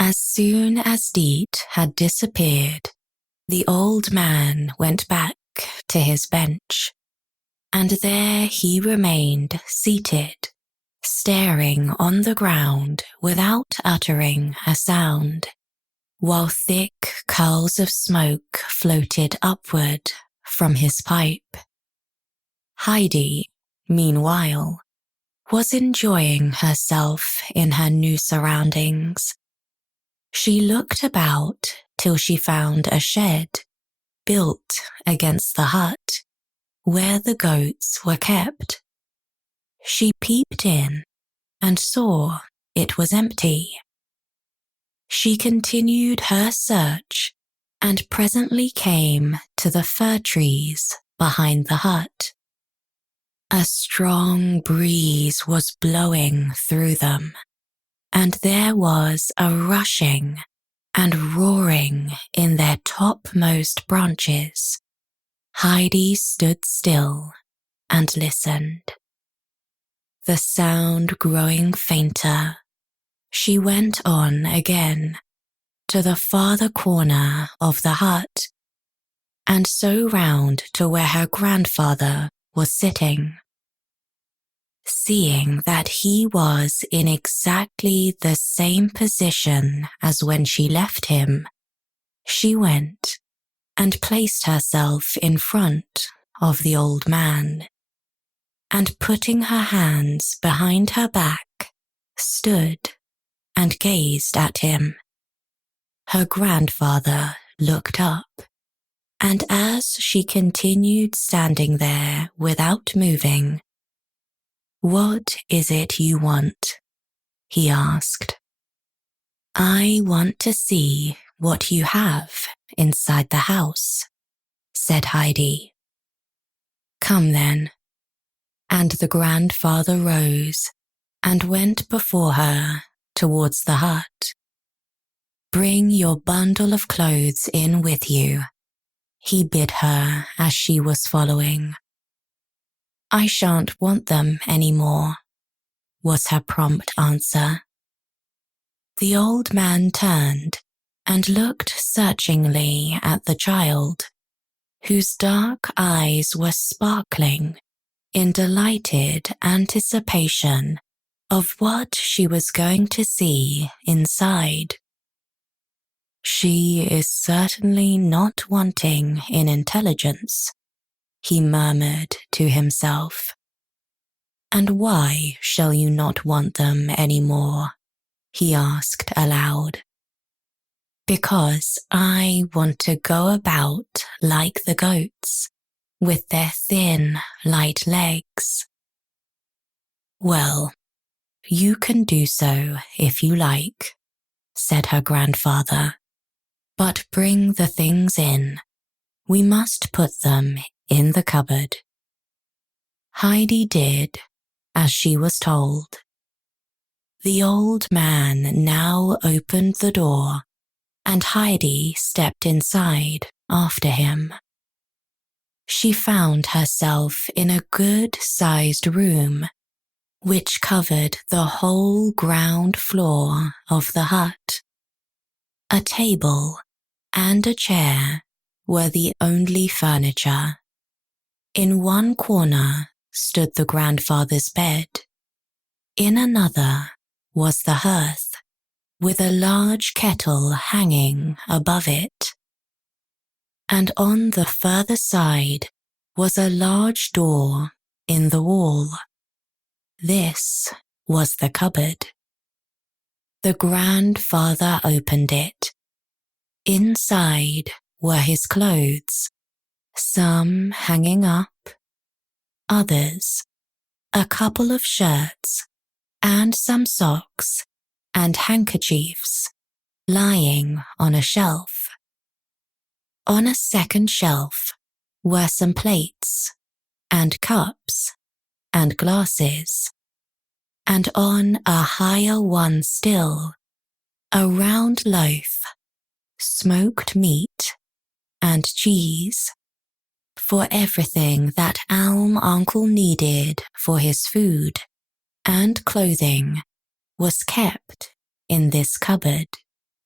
As soon as Deet had disappeared, the old man went back to his bench, and there he remained seated, staring on the ground without uttering a sound, while thick curls of smoke floated upward from his pipe. Heidi, meanwhile, was enjoying herself in her new surroundings. She looked about till she found a shed built against the hut where the goats were kept. She peeped in and saw it was empty. She continued her search and presently came to the fir trees behind the hut. A strong breeze was blowing through them, and there was a rushing and roaring in their topmost branches. Heidi stood still and listened. The sound growing fainter, she went on again to the farther corner of the hut, and so round to where her grandfather was sitting. Seeing that he was in exactly the same position as when she left him, she went and placed herself in front of the old man, and putting her hands behind her back, stood and gazed at him. Her grandfather looked up, and as she continued standing there without moving, "What is it you want?" he asked. "I want to see what you have inside the house," said Heidi. "Come then." And the grandfather rose and went before her towards the hut. "Bring your bundle of clothes in with you," he bid her as she was following. "I shan't want them any more," was her prompt answer. The old man turned and looked searchingly at the child, whose dark eyes were sparkling in delighted anticipation of what she was going to see inside. "She is certainly not wanting in intelligence," he murmured to himself. "And why shall you not want them any more?" he asked aloud. "Because I want to go about like the goats, with their thin, light legs." "Well, you can do so if you like," said her grandfather. "But bring the things in. We must put them in the cupboard." Heidi did as she was told. The old man now opened the door, and Heidi stepped inside after him. She found herself in a good-sized room, which covered the whole ground floor of the hut. A table and a chair were the only furniture. In one corner stood the grandfather's bed. In another was the hearth, with a large kettle hanging above it. And on the further side was a large door in the wall. This was the cupboard. The grandfather opened it. Inside were his clothes, some hanging up, others, a couple of shirts, and some socks and handkerchiefs lying on a shelf. On a second shelf were some plates and cups and glasses, and on a higher one still, a round loaf, smoked meat, and cheese. For everything that Alm Uncle needed for his food and clothing was kept in this cupboard.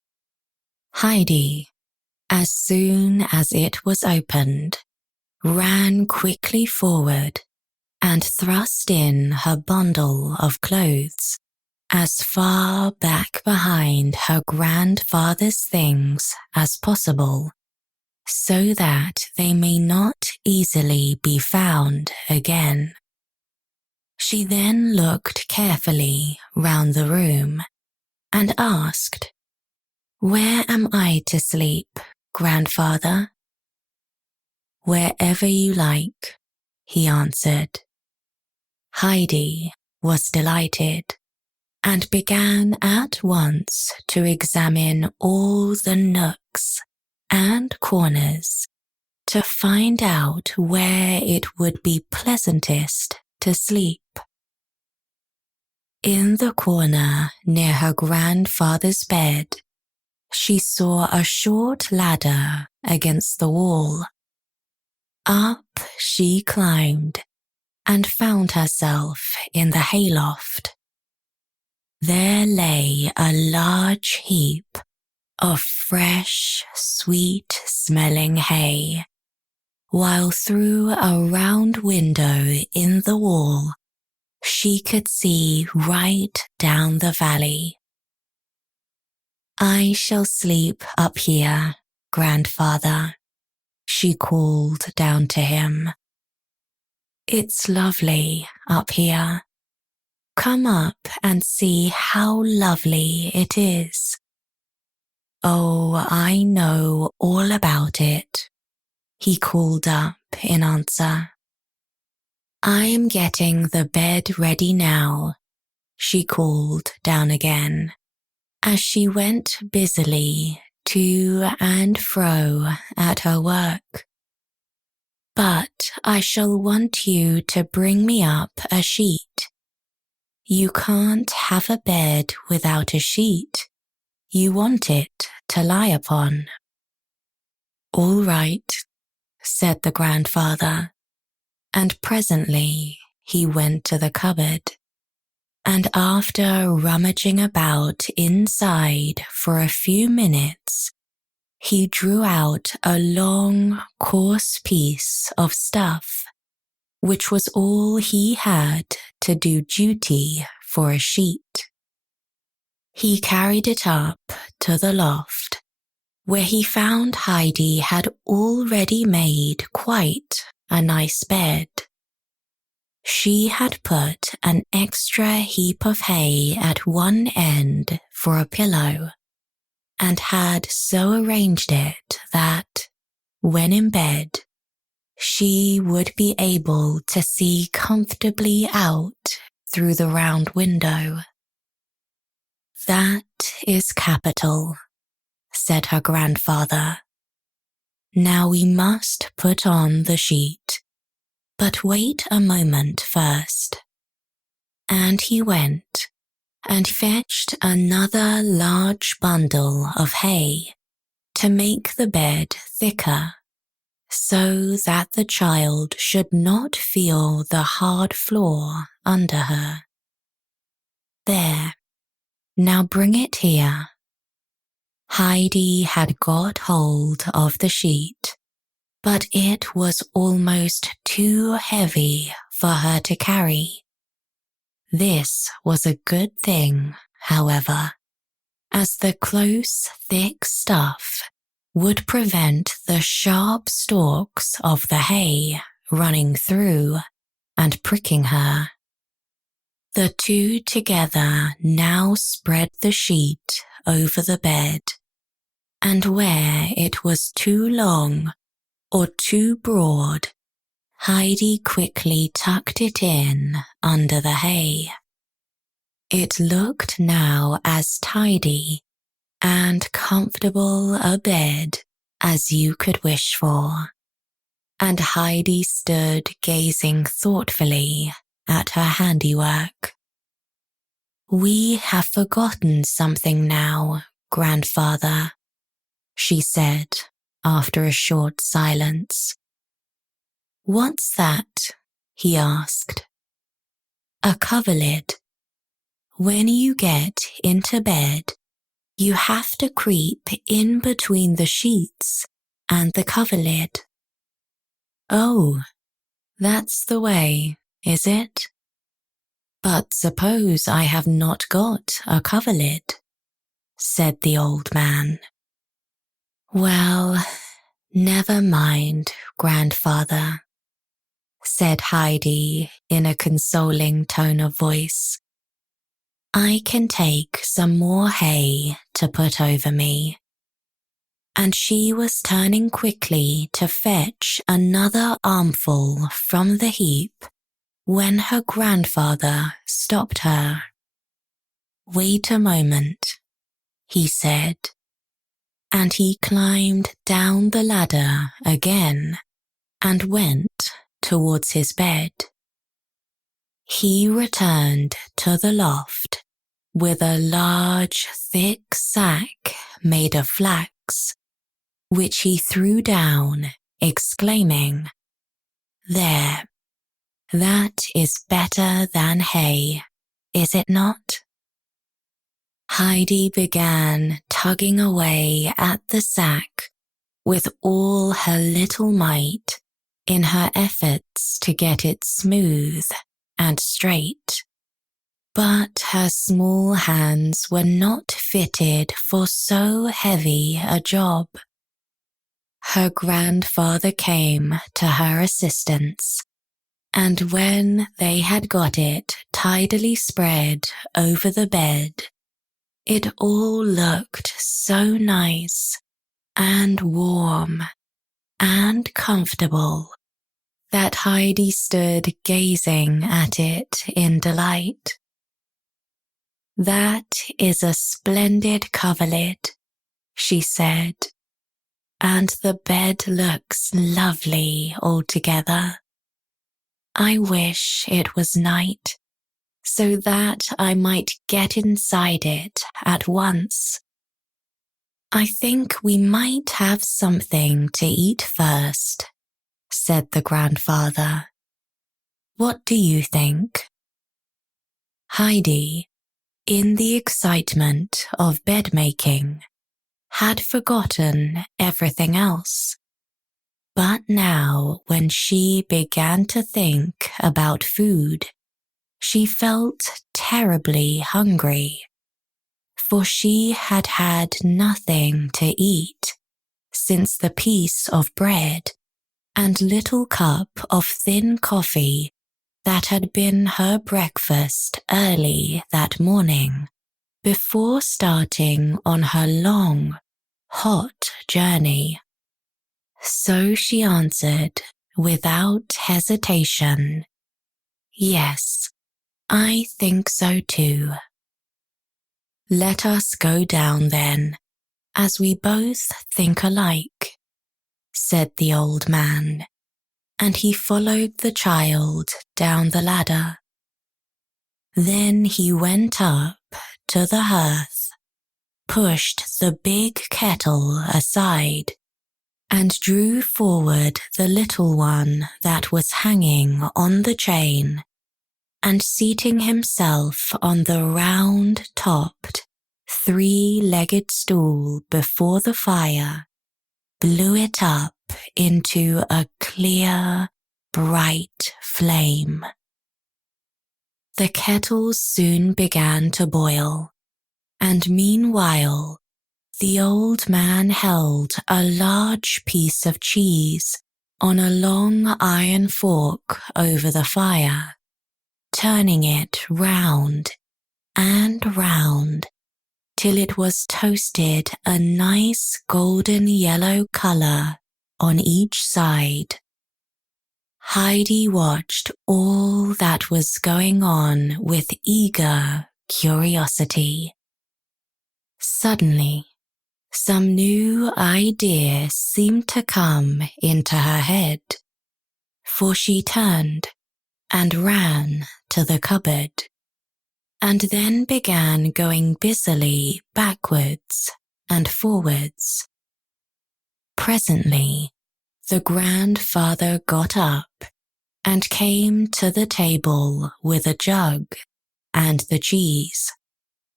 Heidi, as soon as it was opened, ran quickly forward and thrust in her bundle of clothes as far back behind her grandfather's things as possible, so that they may not easily be found again. She then looked carefully round the room and asked, "Where am I to sleep, grandfather?" "Wherever you like," he answered. Heidi was delighted and began at once to examine all the nooks and corners to find out where it would be pleasantest to sleep. In the corner near her grandfather's bed, she saw a short ladder against the wall. Up she climbed and found herself in the hayloft. There lay a large heap of fresh, sweet-smelling hay, while through a round window in the wall she could see right down the valley. "I shall sleep up here, grandfather," she called down to him. "It's lovely up here. Come up and see how lovely it is." "Oh, I know all about it," he called up in answer. "I am getting the bed ready now," she called down again, as she went busily to and fro at her work. "But I shall want you to bring me up a sheet. You can't have a bed without a sheet. You want it to lie upon." "All right," said the grandfather, and presently he went to the cupboard, and after rummaging about inside for a few minutes, he drew out a long, coarse piece of stuff, which was all he had to do duty for a sheet. He carried it up to the loft, where he found Heidi had already made quite a nice bed. She had put an extra heap of hay at one end for a pillow, and had so arranged it that, when in bed, she would be able to see comfortably out through the round window. "That is capital," said her grandfather. "Now we must put on the sheet, but wait a moment first." And he went and fetched another large bundle of hay to make the bed thicker, so that the child should not feel the hard floor under her. "There, now bring it here." Heidi had got hold of the sheet, but it was almost too heavy for her to carry. This was a good thing, however, as the close, thick stuff would prevent the sharp stalks of the hay running through and pricking her. The two together now spread the sheet over the bed, and where it was too long or too broad, Heidi quickly tucked it in under the hay. It looked now as tidy and comfortable a bed as you could wish for, and Heidi stood gazing thoughtfully at her handiwork. "We have forgotten something now, grandfather," she said after a short silence. "What's that?" he asked. "A coverlid. When you get into bed, You have to creep in between the sheets and the coverlid. Oh, that's the way, is it? But suppose I have not got a coverlid, said the old man. Well, never mind, grandfather, said Heidi in a consoling tone of voice. I can take some more hay to put over me. And she was turning quickly to fetch another armful from the heap when her grandfather stopped her. Wait a moment, he said, and he climbed down the ladder again and went towards his bed. He returned to the loft with a large, thick sack made of flax, which he threw down, exclaiming, "There, that is better than hay, is it not?" Heidi began tugging away at the sack with all her little might in her efforts to get it smooth and straight. But her small hands were not fitted for so heavy a job. Her grandfather came to her assistance, and when they had got it tidily spread over the bed, it all looked so nice and warm and comfortable that Heidi stood gazing at it in delight. "That is a splendid coverlid," she said, "and the bed looks lovely altogether. I wish it was night, so that I might get inside it at once. I think we might have something to eat first," said the grandfather. "What do you think?" Heidi, in the excitement of bed-making, had forgotten everything else. But now, when she began to think about food, she felt terribly hungry, for she had had nothing to eat since the piece of bread and little cup of thin coffee that had been her breakfast early that morning, before starting on her long, hot journey. So she answered without hesitation, "Yes, I think so too." "Let us go down then, as we both think alike," said the old man, and he followed the child down the ladder. Then he went up to the hearth, pushed the big kettle aside, and drew forward the little one that was hanging on the chain, and seating himself on the round-topped, three-legged stool before the fire, blew it up into a clear, bright flame. The kettle soon began to boil, and meanwhile the old man held a large piece of cheese on a long iron fork over the fire, turning it round and round till it was toasted a nice golden yellow colour on each side. Heidi watched all that was going on with eager curiosity. Suddenly, some new idea seemed to come into her head, for she turned and ran to the cupboard, and then began going busily backwards and forwards. Presently, the grandfather got up and came to the table with a jug and the cheese.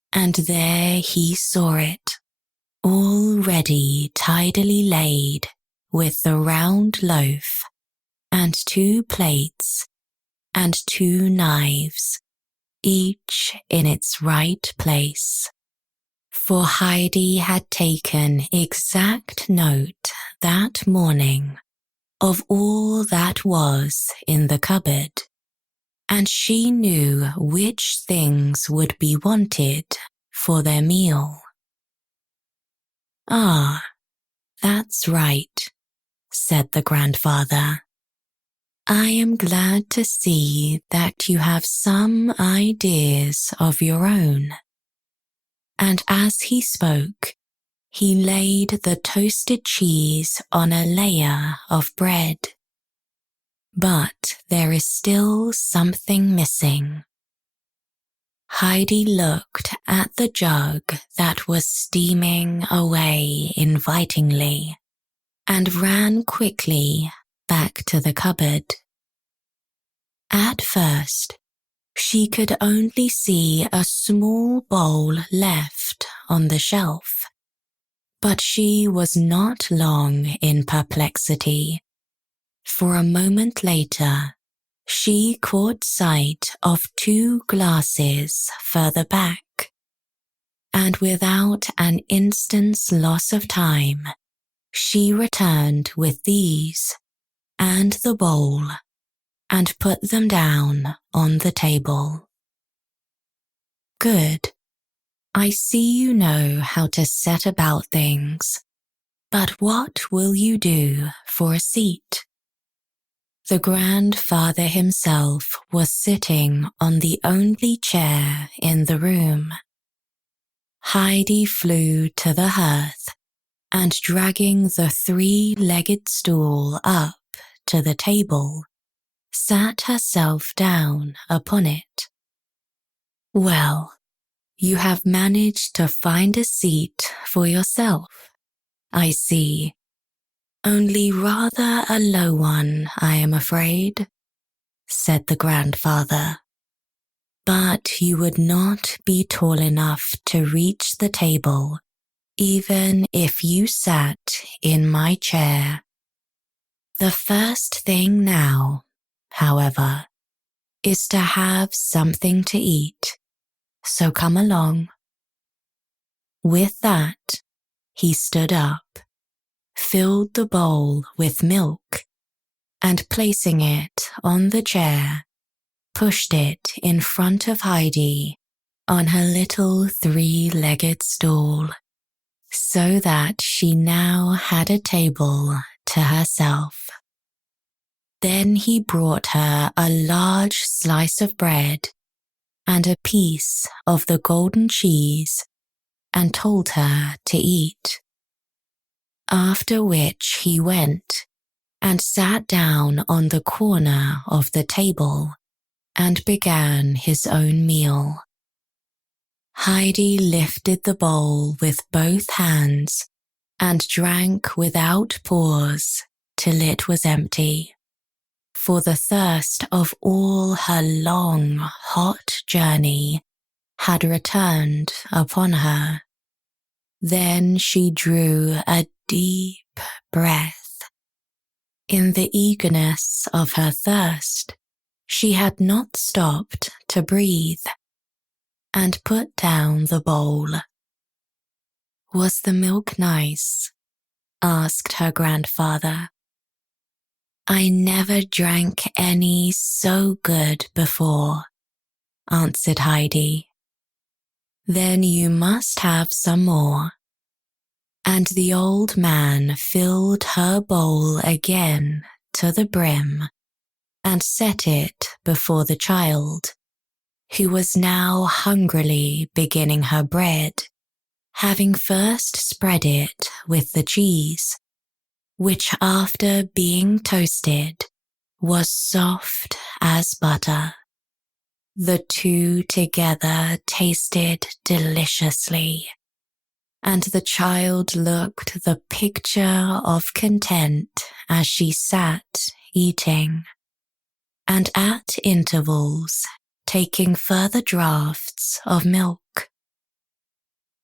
and there he saw it, already tidily laid with the round loaf and 2 plates and 2 knives, each in its right place. For Heidi had taken exact note that morning of all that was in the cupboard, and she knew which things would be wanted for their meal. "Ah, that's right," said the grandfather. "I am glad to see that you have some ideas of your own." And as he spoke, he laid the toasted cheese on a layer of bread. "But there is still something missing." Heidi looked at the jug that was steaming away invitingly and ran quickly back to the cupboard. At first, she could only see a small bowl left on the shelf, but she was not long in perplexity, for a moment later she caught sight of 2 glasses further back, and without an instant's loss of time, she returned with these and the bowl and put them down on the table. "Good. I see you know how to set about things, but what will you do for a seat?" The grandfather himself was sitting on the only chair in the room. Heidi flew to the hearth and, dragging the 3-legged stool up to the table, sat herself down upon it. "Well, you have managed to find a seat for yourself, I see. Only rather a low one, I am afraid," said the grandfather. "But you would not be tall enough to reach the table, even if you sat in my chair. The first thing now, however, is to have something to eat, so come along." With that, he stood up, filled the bowl with milk, and placing it on the chair, pushed it in front of Heidi on her little 3-legged stool, so that she now had a table to herself. Then he brought her a large slice of bread and a piece of the golden cheese and told her to eat. After which he went and sat down on the corner of the table and began his own meal. Heidi lifted the bowl with both hands and drank without pause till it was empty, for the thirst of all her long, hot journey had returned upon her. Then she drew a deep breath. In the eagerness of her thirst, she had not stopped to breathe, and put down the bowl. "Was the milk nice?" asked her grandfather. "I never drank any so good before," answered Heidi. "Then you must have some more." And the old man filled her bowl again to the brim and set it before the child, who was now hungrily beginning her bread, having first spread it with the cheese, which after being toasted was soft as butter. The 2 together tasted deliciously, and the child looked the picture of content as she sat eating, and at intervals taking further draughts of milk.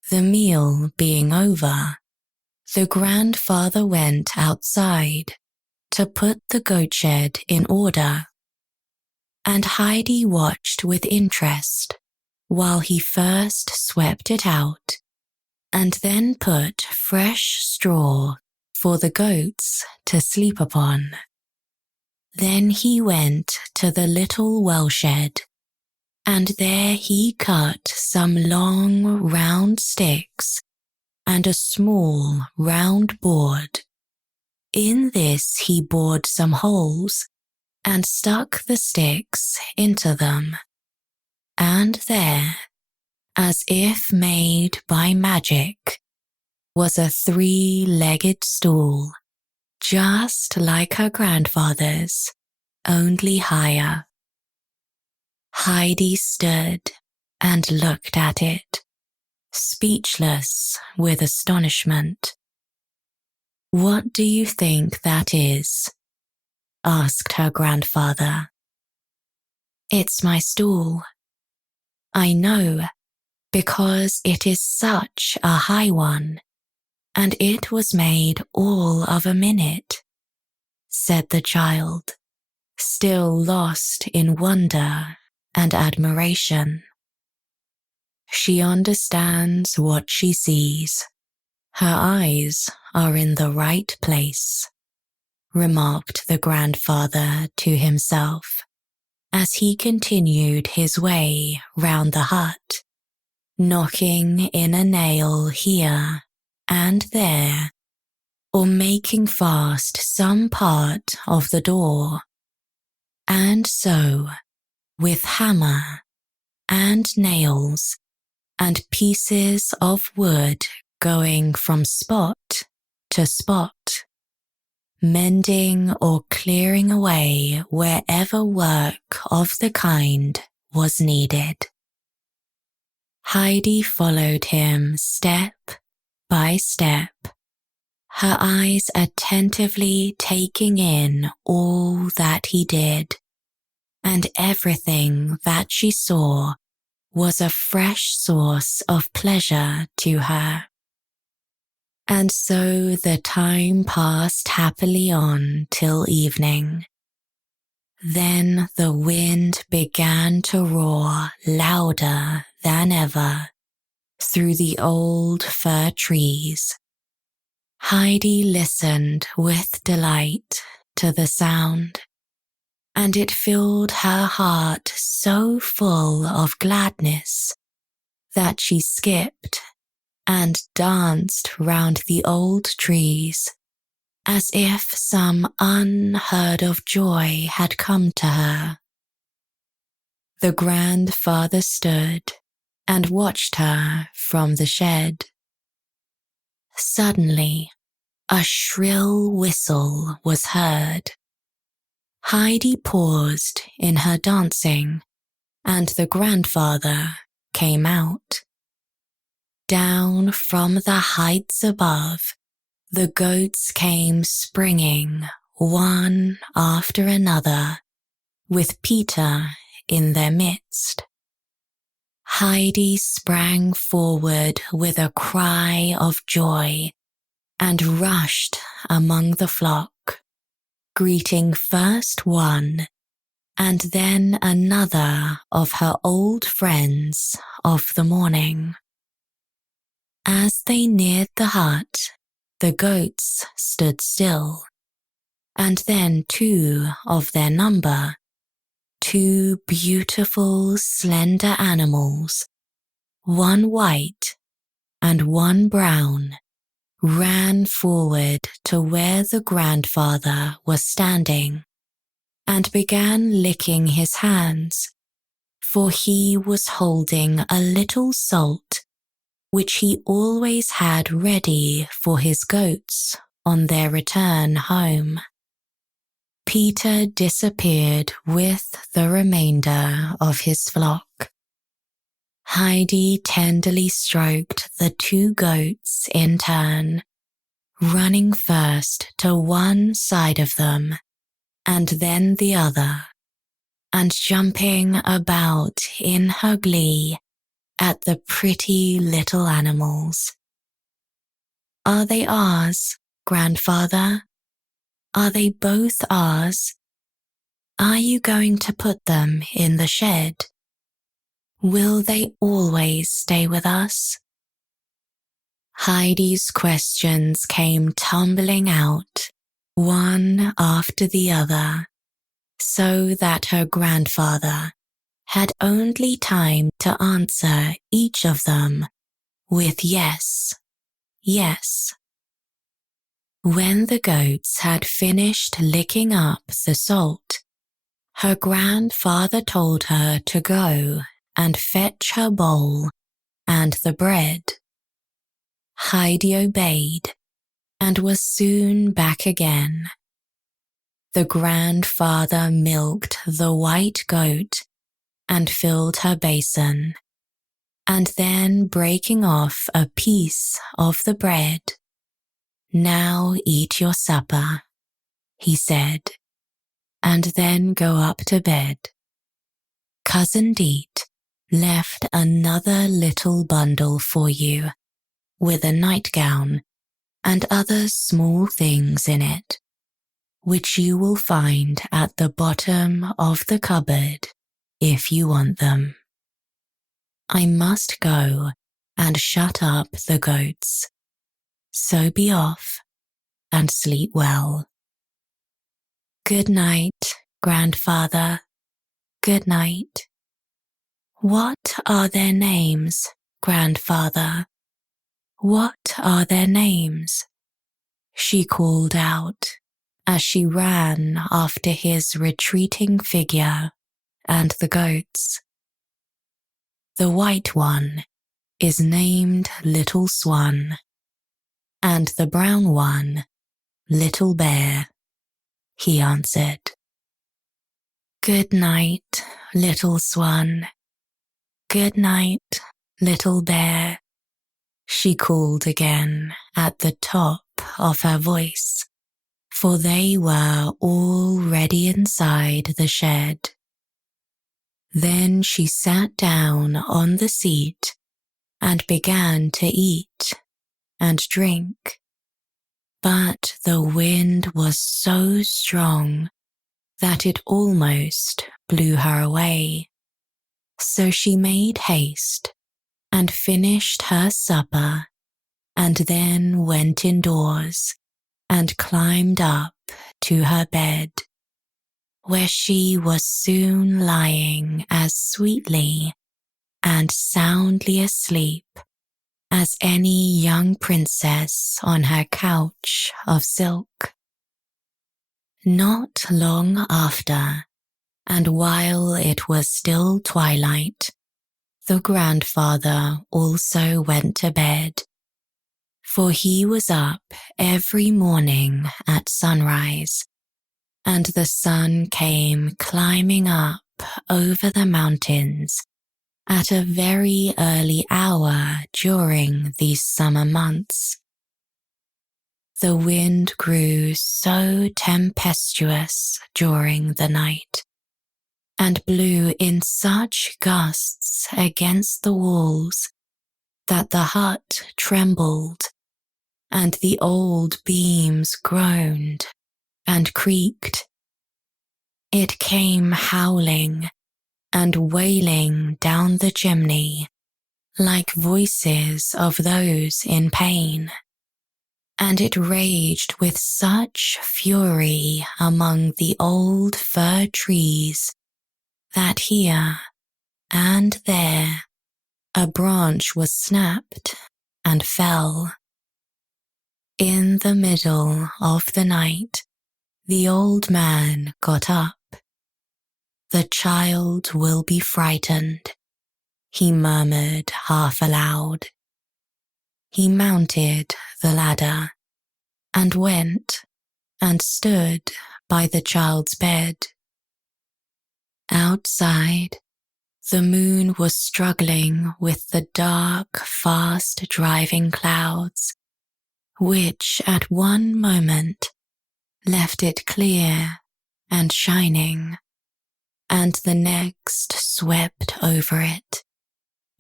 The meal being over, the grandfather went outside to put the goat shed in order, and Heidi watched with interest while he first swept it out and then put fresh straw for the goats to sleep upon. Then he went to the little well shed, and there he cut some long round sticks and a small round board. In this he bored some holes and stuck the sticks into them. And there, as if made by magic, was a 3-legged stool, just like her grandfather's, only higher. Heidi stood and looked at it, speechless with astonishment. "What do you think that is?" asked her grandfather. "It's my stool. I know, because it is such a high one, and it was made all of a minute," said the child, still lost in wonder and admiration. "She understands what she sees. Her eyes are in the right place," remarked the grandfather to himself as he continued his way round the hut, knocking in a nail here and there, or making fast some part of the door. And so, with hammer and nails and pieces of wood going from spot to spot, mending or clearing away wherever work of the kind was needed. Heidi followed him step by step, her eyes attentively taking in all that he did, and everything that she saw was a fresh source of pleasure to her. And so the time passed happily on till evening. Then the wind began to roar louder than ever through the old fir trees. Heidi listened with delight to the sound, and it filled her heart so full of gladness that she skipped and danced round the old trees as if some unheard of joy had come to her. The grandfather stood and watched her from the shed. Suddenly, a shrill whistle was heard. Heidi paused in her dancing, and the grandfather came out. Down from the heights above, the goats came springing one after another, with Peter in their midst. Heidi sprang forward with a cry of joy and rushed among the flock, greeting first one and then another of her old friends of the morning. As they neared the hut, the goats stood still, and then 2 of their number, 2 beautiful, slender animals, one white and one brown, ran forward to where the grandfather was standing and began licking his hands, for he was holding a little salt which he always had ready for his goats on their return home. Peter disappeared with the remainder of his flock. Heidi tenderly stroked the 2 goats in turn, running first to one side of them and then the other, and jumping about in her glee at the pretty little animals. Are they ours, grandfather? Are they both ours? Are you going to put them in the shed? Will they always stay with us? Heidi's questions came tumbling out, one after the other, so that her grandfather had only time to answer each of them with yes, yes. When the goats had finished licking up the salt, her grandfather told her to go and fetch her bowl and the bread. Heidi obeyed and was soon back again. The grandfather milked the white goat and filled her basin, and then breaking off a piece of the bread, "Now eat your supper," he said, "and then go up to bed." Cousin Deet left another little bundle for you, with a nightgown and other small things in it, which you will find at the bottom of the cupboard if you want them. I must go and shut up the goats, so be off and sleep well. Good night, grandfather. Good night. What are their names, grandfather? What are their names? She called out as she ran after his retreating figure and the goats. The white one is named Little Swan, and the brown one, Little Bear, he answered. Good night, Little Swan. Good night, Little Bear, she called again at the top of her voice, for they were already inside the shed. Then she sat down on the seat and began to eat and drink. But the wind was so strong that it almost blew her away. So she made haste and finished her supper, and then went indoors and climbed up to her bed, where she was soon lying as sweetly and soundly asleep as any young princess on her couch of silk. Not long after, and while it was still twilight, the grandfather also went to bed, for he was up every morning at sunrise, and the sun came climbing up over the mountains at a very early hour during these summer months. The wind grew so tempestuous during the night, and blew in such gusts against the walls that the hut trembled, and the old beams groaned and creaked. It came howling and wailing down the chimney like voices of those in pain, and it raged with such fury among the old fir trees that here and there a branch was snapped and fell. In the middle of the night, the old man got up. The child will be frightened, he murmured half aloud. He mounted the ladder and went and stood by the child's bed. Outside, the moon was struggling with the dark, fast-driving clouds, which at one moment left it clear and shining, and the next swept over it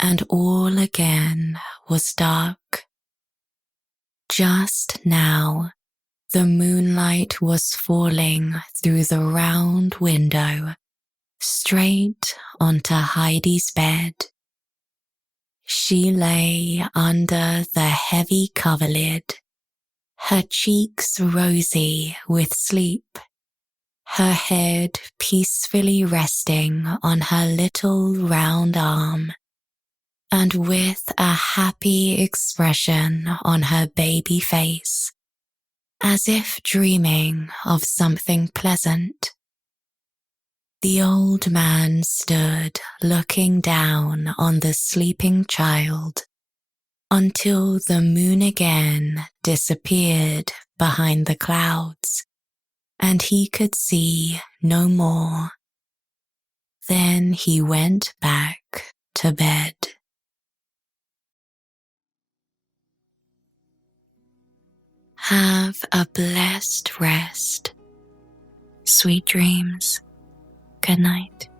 and all again was dark. Just now, the moonlight was falling through the round window, straight onto Heidi's bed. She lay under the heavy coverlid, her cheeks rosy with sleep, her head peacefully resting on her little round arm, and with a happy expression on her baby face, as if dreaming of something pleasant. The old man stood looking down on the sleeping child until the moon again disappeared behind the clouds and he could see no more. Then he went back to bed. Have a blessed rest. Sweet dreams. Good night.